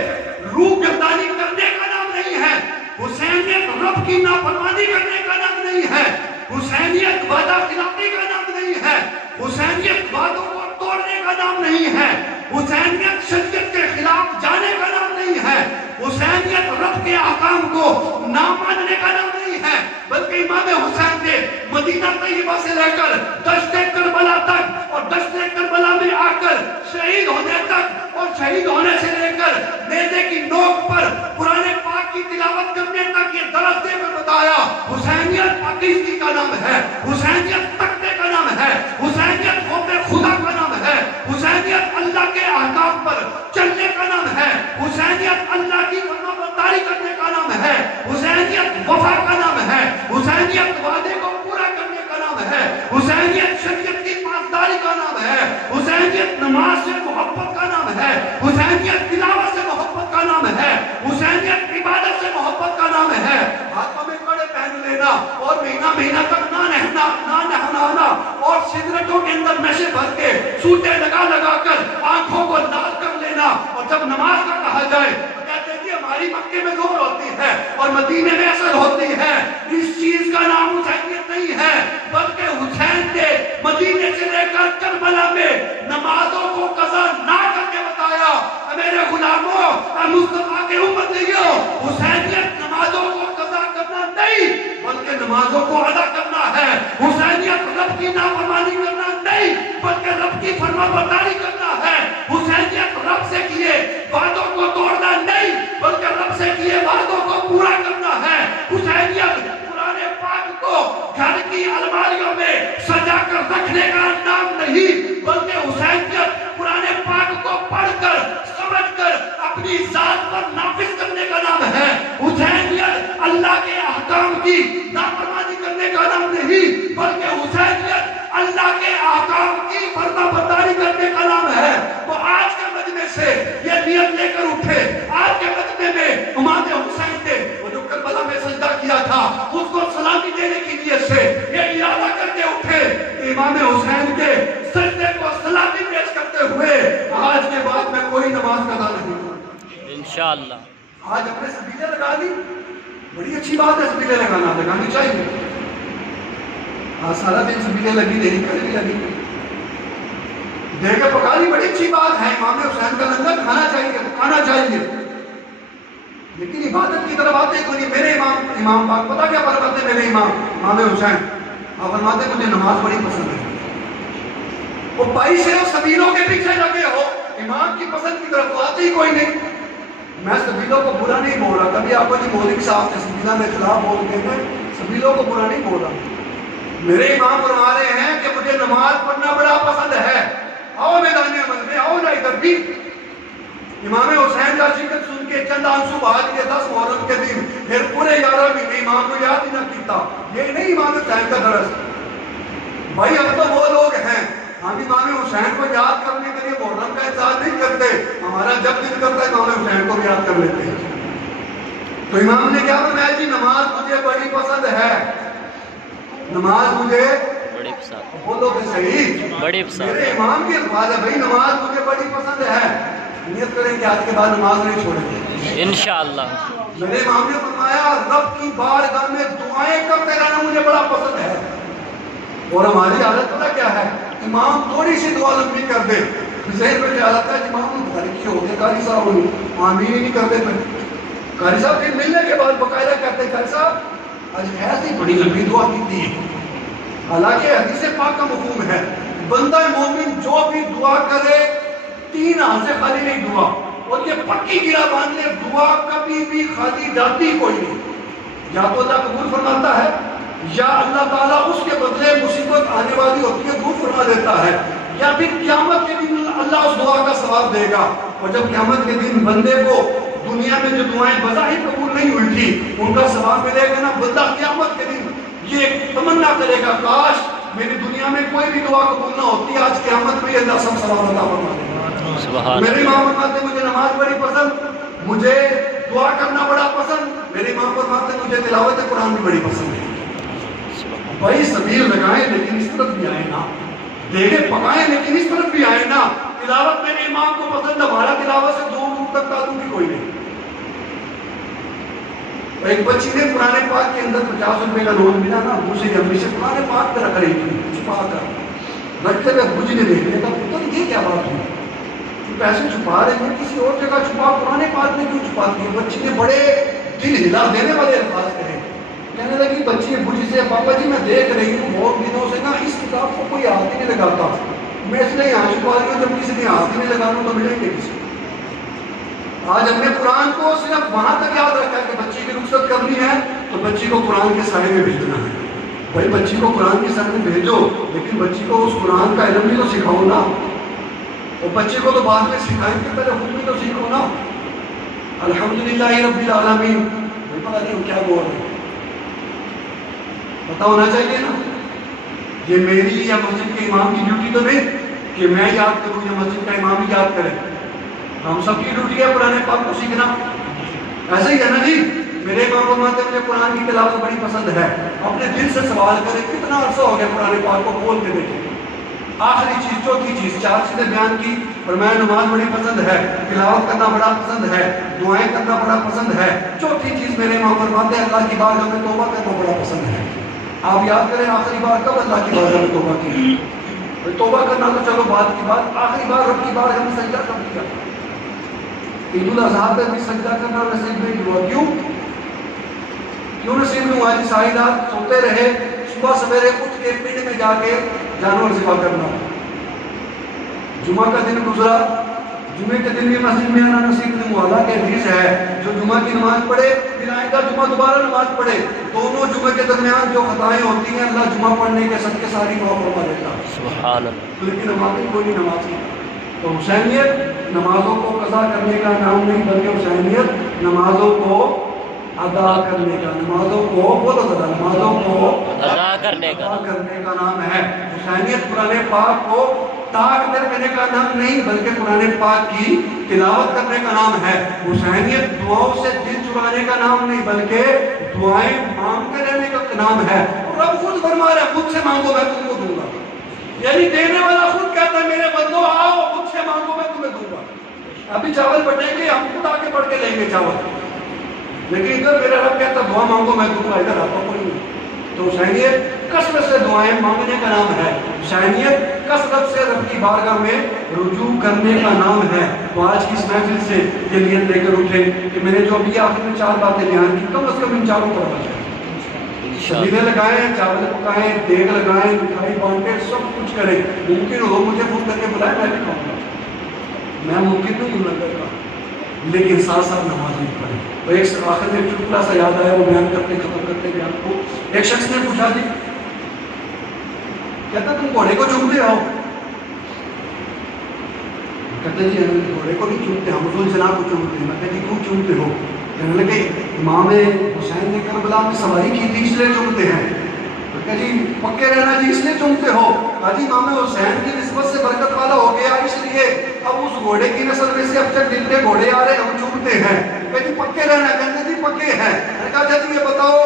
روح گردانی کرنے کا نام نہیں ہے، حسینیت رب کی نافرمانی کرنے کا نام نہیں ہے، حسینیت وعدہ خلافی کا نام نہیں ہے، حسینیت وعدوں کو توڑنے کا نام نہیں ہے، حسینیت شریعت کے خلاف جانے کا نام نہیں ہے، حسینیت رب کے احکام کو نہ ماننے کا نام نہیں ہے، بلکہ امام حسین نے مدینہ طیبہ سے لے کر دشت کربلا تک اور دشت کربلا میں آ کر شہید ہونے تک اور شہید ہونے سے لے کر نیزے کی نوک پر قرآن پاک کی تلاوت کرنے تک یہ درس دے کر بتایا حسینیت پاکیزگی کا نام ہے، حسینیت تقوی کا نام ہے، حسینیت خوف خدا کا نام ہے، حسینیت اللہ کے احکام پر چلنے کا نام ہے، حسینیت اللہ کی فرمانبرداری کرنے کا نام ہے، حسینیت وفا کا نام ہے، حسینیت وعدے کو پورا کرنے کا نام ہے، حسینیت نماز سے محبت کا نام ہے، حسینیت تلاوت سے محبت کا نام ہے، حسینیت عبادت سے محبت کا نام ہے۔ ہاتھوں میں کڑے پہن لینا اور مہینہ مہینہ تک نہ نہلانا اور سگریٹوں کے اندر نشے بھر کے سوٹے لگا لگا کر آنکھوں کو لال کر لینا، اور جب نماز کا کہا جائے کہتے ہیں کہ ہماری مکے میں زور ہوتی ہے اور مدینے میں اثر ہوتی ہے۔ اس چیز کا نام حسینیت نہیں ہے، بلکہ حسین نے مدینے سے لے کر کربلا میں نمازوں کو قضا نہ کر کے بتایا، میرے غلاموں، مصطفیٰ کے امتیوں، حسینیت نمازوں کو قضا کرنا نہیں بلکہ نمازوں کو ادا کرنا ہے۔ حسینیت رب کی نافرمانی کرنا نہیں بلکہ رب کی فرما برداری کرنا ہے۔ حسینیت رب سے کیے وعدوں کو توڑنا نہیں بلکہ رب سے کیے وعدوں کو پورا کرنا ہے۔ حسینیت قرآن پاک کو گھر کی الماریوں میں سجا کر رکھنے کا نام نہیں بلکہ حسینیت قرآن پاک کو پڑھ کر سمجھ کر اپنی ذات پر نافذ کرنے کا نام ہے۔ حسینیت اللہ کے احکام کی نافرمانی کرنے کا نام نہیں بلکہ حسینیت اللہ کے احکام کی فرما برداری کرنے کا نام ہے۔ تو آج کے مجمع سے یہ نیت لے کر اٹھے، آج کے مجمع میں امام حسین نے وہ جو کربلا میں سجدہ کیا تھا اس کو سلامی دینے کی نیت سے یہ ارادہ کر کے اٹھے کہ امام حسین کے سجدے کو سلامی پیش کرتے ہوئے آج کے بعد میں کوئی نماز قضا نہیں کروں انشاءاللہ۔ آج اپنے سبیلے لگا لی، بڑی اچھی بات ہے، سبیلے لگانی چاہیے۔ آج سارا دن سبیلے لگی رہی، کل بھی لگی رہی، دیکھے پکانی بڑی اچھی بات ہے، امام حسین کا لنگر کھانا چاہیے، لیکن عبادت کی طرف آتے کوئی نہیں۔ میرے امام پاک پتہ کیا فرماتے ہیں؟ میرے امام حسین آپ فرماتے ہیں مجھے نماز بڑی پسند ہے۔ وہ بھائی صرف سبیلوں کے پیچھے لگے ہو، امام کی پسند کی طرف آتے ہی کوئی نہیں۔ میں سبیلوں کو برا نہیں بول رہا، کبھی آپ کو جی مولوی صاحب کے سبیلہ میں خلاف بول کے میں سبیلوں کو برا نہیں بول رہا۔ میرے امام فرما رہے ہیں کہ مجھے نماز پڑھنا بڑا پسند ہے، آؤ میدان عمل میں آؤ نا ادھر بھی۔ امام حسین کا ذکر سن کے چند آنسو بہا دیے 10 محرم کے دن، پھر پورے 11 مہینے امام کو یاد ہی نہ کیتا۔ یہ نہیں امام حسین کا درس بھائی، اب تو وہ لوگ ہیں ہم امام حسین کو یاد کرنے کے لیے محرم کا انتظار نہیں کرتے، ہمارا جب دل کرتا ہے امام حسین کو بھی یاد کر لیتے ہیں۔ تو امام نے کیا فرمایا جی نماز مجھے بڑی پسند ہے، نماز مجھے بڑی پسند، بولو کہ صحیح بڑی پسند، میرے امام کی الفاظ ہے بھائی نماز مجھے بڑی پسند ہے۔ نیت کریں کہ آج کے بعد نماز نہیں چھوڑیں گے انشاءاللہ۔ میرے امام نے فرمایا رب کی بارگاہ میں دعائیں کرتے رہنا مجھے بڑا پسند ہے۔ اور ہماری حالت پتہ کیا ہے؟ امام تھوڑی سی دعا لمبی کر دے، ذہن میں خیال آتا ہے امام گھر کی ہو گئے، قاری صاحب ہوئی آمین ہی نہیں کرتے پھر قاری صاحب پھر ملنے کے بعد باقاعدہ کہتے ہیں قاری صاحب آج ایسی بڑی لمبی دعا کی تھی۔ حالانکہ حدیث پاک کا مفہوم ہے بندہ مومن جو بھی دعا کرے 3 ہاتھ سے خالی نہیں دعا، اور یہ پکی گرا باندھ لے دعا کبھی بھی خالی جاتی کوئی نہیں، یا تو اللہ قبول فرماتا ہے یا اللہ تعالیٰ اس کے بدلے مصیبت آنے والی ہوتی ہے دور فرما دیتا ہے، یا پھر قیامت کے دن اللہ اس دعا کا ثواب دے گا۔ اور جب قیامت کے دن بندے کو دنیا میں جو دعائیں بظاہر قبول نہیں ہوئی تھی ان کا ثواب ملے گا نا، بندہ قیامت کے دن یہ تمنا کرے گا کاش میری دنیا میں کوئی بھی دعا قبول نہ ہوتی، آج قیامت میں اللہ سب ثواب عطا فرما دے گا۔ میرے امام فرماتے ہیں مجھے نماز بڑی پسند، مجھے دعا کرنا بڑا پسند، میرے امام فرماتے ہیں مجھے تلاوت قرآن بھی بڑی پسند ہے۔ بھائی سبیل لگائیں لیکن اس طرف بھی آئے نا، دیگے پکائیں لیکن اس طرف بھی آئے نا۔ تلاوت میرے امام کو پسند، ہمارا تلاوت سے دور دور تک تعلق بھی کوئی نہیں۔ ایک بچی نے قرآن پاک کے اندر 50 روپے کا نوٹ ملا نا، دوسری امی سے قرآن پاک پہ رکھ رہی تھی چھپا کر، رکھتے ہوئے بجھ نے دیکھ لیا تھا پتہ یہ کیا بات ہوئی، پیسے چھپا رہے ہیں کسی اور جگہ چھپا، قرآن پاک میں کیوں چھپاتی ہے؟ بچی نے بڑے دل ہلا دینے والے الفاظ کہے، کہنے لگی بچی بجھ سے پاپا جی میں دیکھ رہی ہوں بہت دنوں سے نا اس کتاب کو کوئی ہاتھ ہی نہیں لگاتا، میں اس لیے یہاں چھپا رہی ہوں، جب کسی نے ہاتھ ہی نہیں لگانا تو ملیں گے کسی۔ آج ہم نے قرآن کو صرف وہاں تک یاد رکھا ہے کہ بچی کی رخصت کرنی ہے تو بچی کو قرآن کے سائے میں بھیجنا ہے۔ بھائی بچی کو قرآن کے سائے میں بھیجو لیکن بچی کو اس قرآن کا علم بھی تو سکھاؤ نا، اور بچے کو تو بعد میں سکھائیں گے، پہلے خود بھی تو سیکھو نا۔ الحمدللہ رب العالمین، نہیں پتا نہیں کیا بول رہے ہیں، پتا ہونا چاہیے نا، یہ میری یا مسجد کے امام کی ڈیوٹی تو نہیں، کہ میں یاد کروں یا مسجد کا امام ہی یاد کرے؟ ہم سب کی ڈیوٹی ہے قرآن پاک کو سیکھنا. ایسا ہی ہے نا جی. میرے امام فرماتے ہیں مجھے قرآن کی تلاوت بڑی پسند ہے. اپنے دل سے سوال کریں کتنا عرصہ ہو گیا قرآن پاک کو کھول کے دیکھیں. آخری چیز چوتھی چیز 4 چیزیں بیان کی. اور میں نماز بڑی پسند ہے, تلاوت کرنا بڑا پسند ہے, دعائیں کرنا بڑا پسند ہے. چوتھی چیز میرے امام فرماتے ہیں اللہ کی بارگاہ میں توبہ کرنا بڑا پسند ہے. آپ یاد کریں آخری بار کب اللہ کی بارگاہ میں توبہ کی؟ توبہ کرنا تو چلو بات کی بات, آخری بار رب کی بارگاہ میں سجدہ کب کیا؟ عید الاضحیٰ پہ بھی سجدہ کرنا نصیب نہیں ہوا. کیوں نصیب نہیں ہوا؟ ساری رات سوتے رہے, صبح سویرے اٹھ کے پنڈ میں جا کے جانور ذبح کرنا. جمعہ کا دن گزرا, جمعے کے دن بھی مسجد میں آنا نصیب نہیں ہوا. اللہ کے حدیث ہے جو جمعہ کی نماز پڑھے پھر آئندہ جمعہ دوبارہ نماز پڑھے, دونوں جمعے کے درمیان جو خطائیں ہوتی ہیں اللہ جمعہ پڑھنے کے صدقے ساری معاف فرما دیتا. سبحان اللہ. لیکن نماز کوئی نماز نہیں. تو حسینیت نمازوں کو قضا کرنے کا نام نہیں بلکہ حسینیت نمازوں کو ادا کرنے کا, نمازوں کو بولو ذرا, نمازوں کو ادا کرنے کا نام ہے. حسینیت قرآن پاک کو تاک میں رکھنے کا نام نہیں بلکہ قرآن پاک کی تلاوت کرنے کا نام ہے. حسینیت دعاؤں سے دل چرانے کا نام نہیں بلکہ دعائیں مانگتے رہنے کا نام ہے. اور رب خود فرما رہا ہے مجھ سے مانگو میں تم کو دوں گا. یعنی دینے والا خود کہتا ہے میرے بندو آؤ مجھ سے مانگو میں تمہیں دوں گا. ابھی چاول بٹیں گے ہم خود آ کے بڑھ کے لیں گے چاول, لیکن ادھر میرا رب کہتا دعا مانگو میں دوں گا, ادھر آتا کوئی نہیں. تو حسینیت کثرت سے دعائیں مانگنے کا نام ہے. حسینیت کثرت سے رب کی بارگاہ میں رجوع کرنے کا نام ہے. تو آج کی اس محفل سے یہ نیت لے کر اٹھے کہ میں نے جو ابھی آخر میں 4 باتیں بیان کی کم از کم ان چاروں پر عمل کریں. شبیدے لگائیں, چاول پکائیں, دیگ لگائیں, مٹھائی بانٹیں, سب کچھ کریں. ممکن ہو مجھے فون کر کے بلائیں میں بھی کھاؤں گا, میں ممکن نہیں ہوں لگے گا, لیکن ساتھ ساتھ نماز نہیں پڑھیں. تو ایک آخر میں چٹکلا سا یاد آیا وہ بیان کرتے ختم کرتے بیان کو. ایک شخص نے پوچھا جی کہتا تم گھوڑے کو چومتے ہو؟ کہتے جی ہم گھوڑے کو نہیں چومتے, ہم رسول جناب کو چومتے ہیں. میں کہتے جی کیوں چومتے ہو؟ کہنے لگے امام حسین نے کربلا میں سواری کی تھی اس لیے چومتے ہیں. کہ جی پکے رہنا جی اس لیے چومتے ہو؟ جی امام حسین کی نسبت سے برکت والا ہو گیا اس لیے اب اس گھوڑے کی نسل میں سے اب تک جتنے گھوڑے آ رہے ہم چومتے ہیں. کہ جی پکے رہنا, کہتے جی پکے ہیں. میں نے کہا جی یہ بتاؤ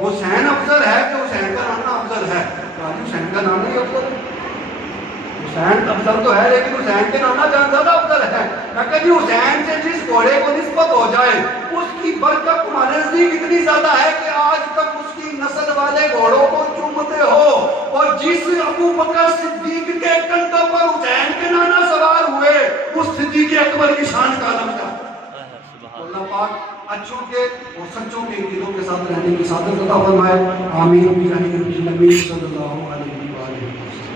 حسین افضل ہے کہ حسین کا نانا افضل ہے؟ کہا جی حسین کا نانا ہی افضل ہے. حسین افضل تو ہے لیکن حسین کے نانا جان زیادہ افضل ہے. میں کہا جی حسین سے جس گھوڑے کو نسبت ہو جائے اس کی برکت تمہارے نزدیک اتنی زیادہ ہے کہ آج تک اس کی نسل والے گھوڑوں کو چومتے ہو. اور جس ابو بکر صدیق کے کندھوں پر حسین کے نانا سوار ہوئے اس صدیق اکبر کی شان کا عالم کیا. اللہ پاک اچھوں کے اور سچوں کے دلوں کے ساتھ رہنے کی سعادت عطا فرمائے. آمین. صلی اللہ علیہ وسلم.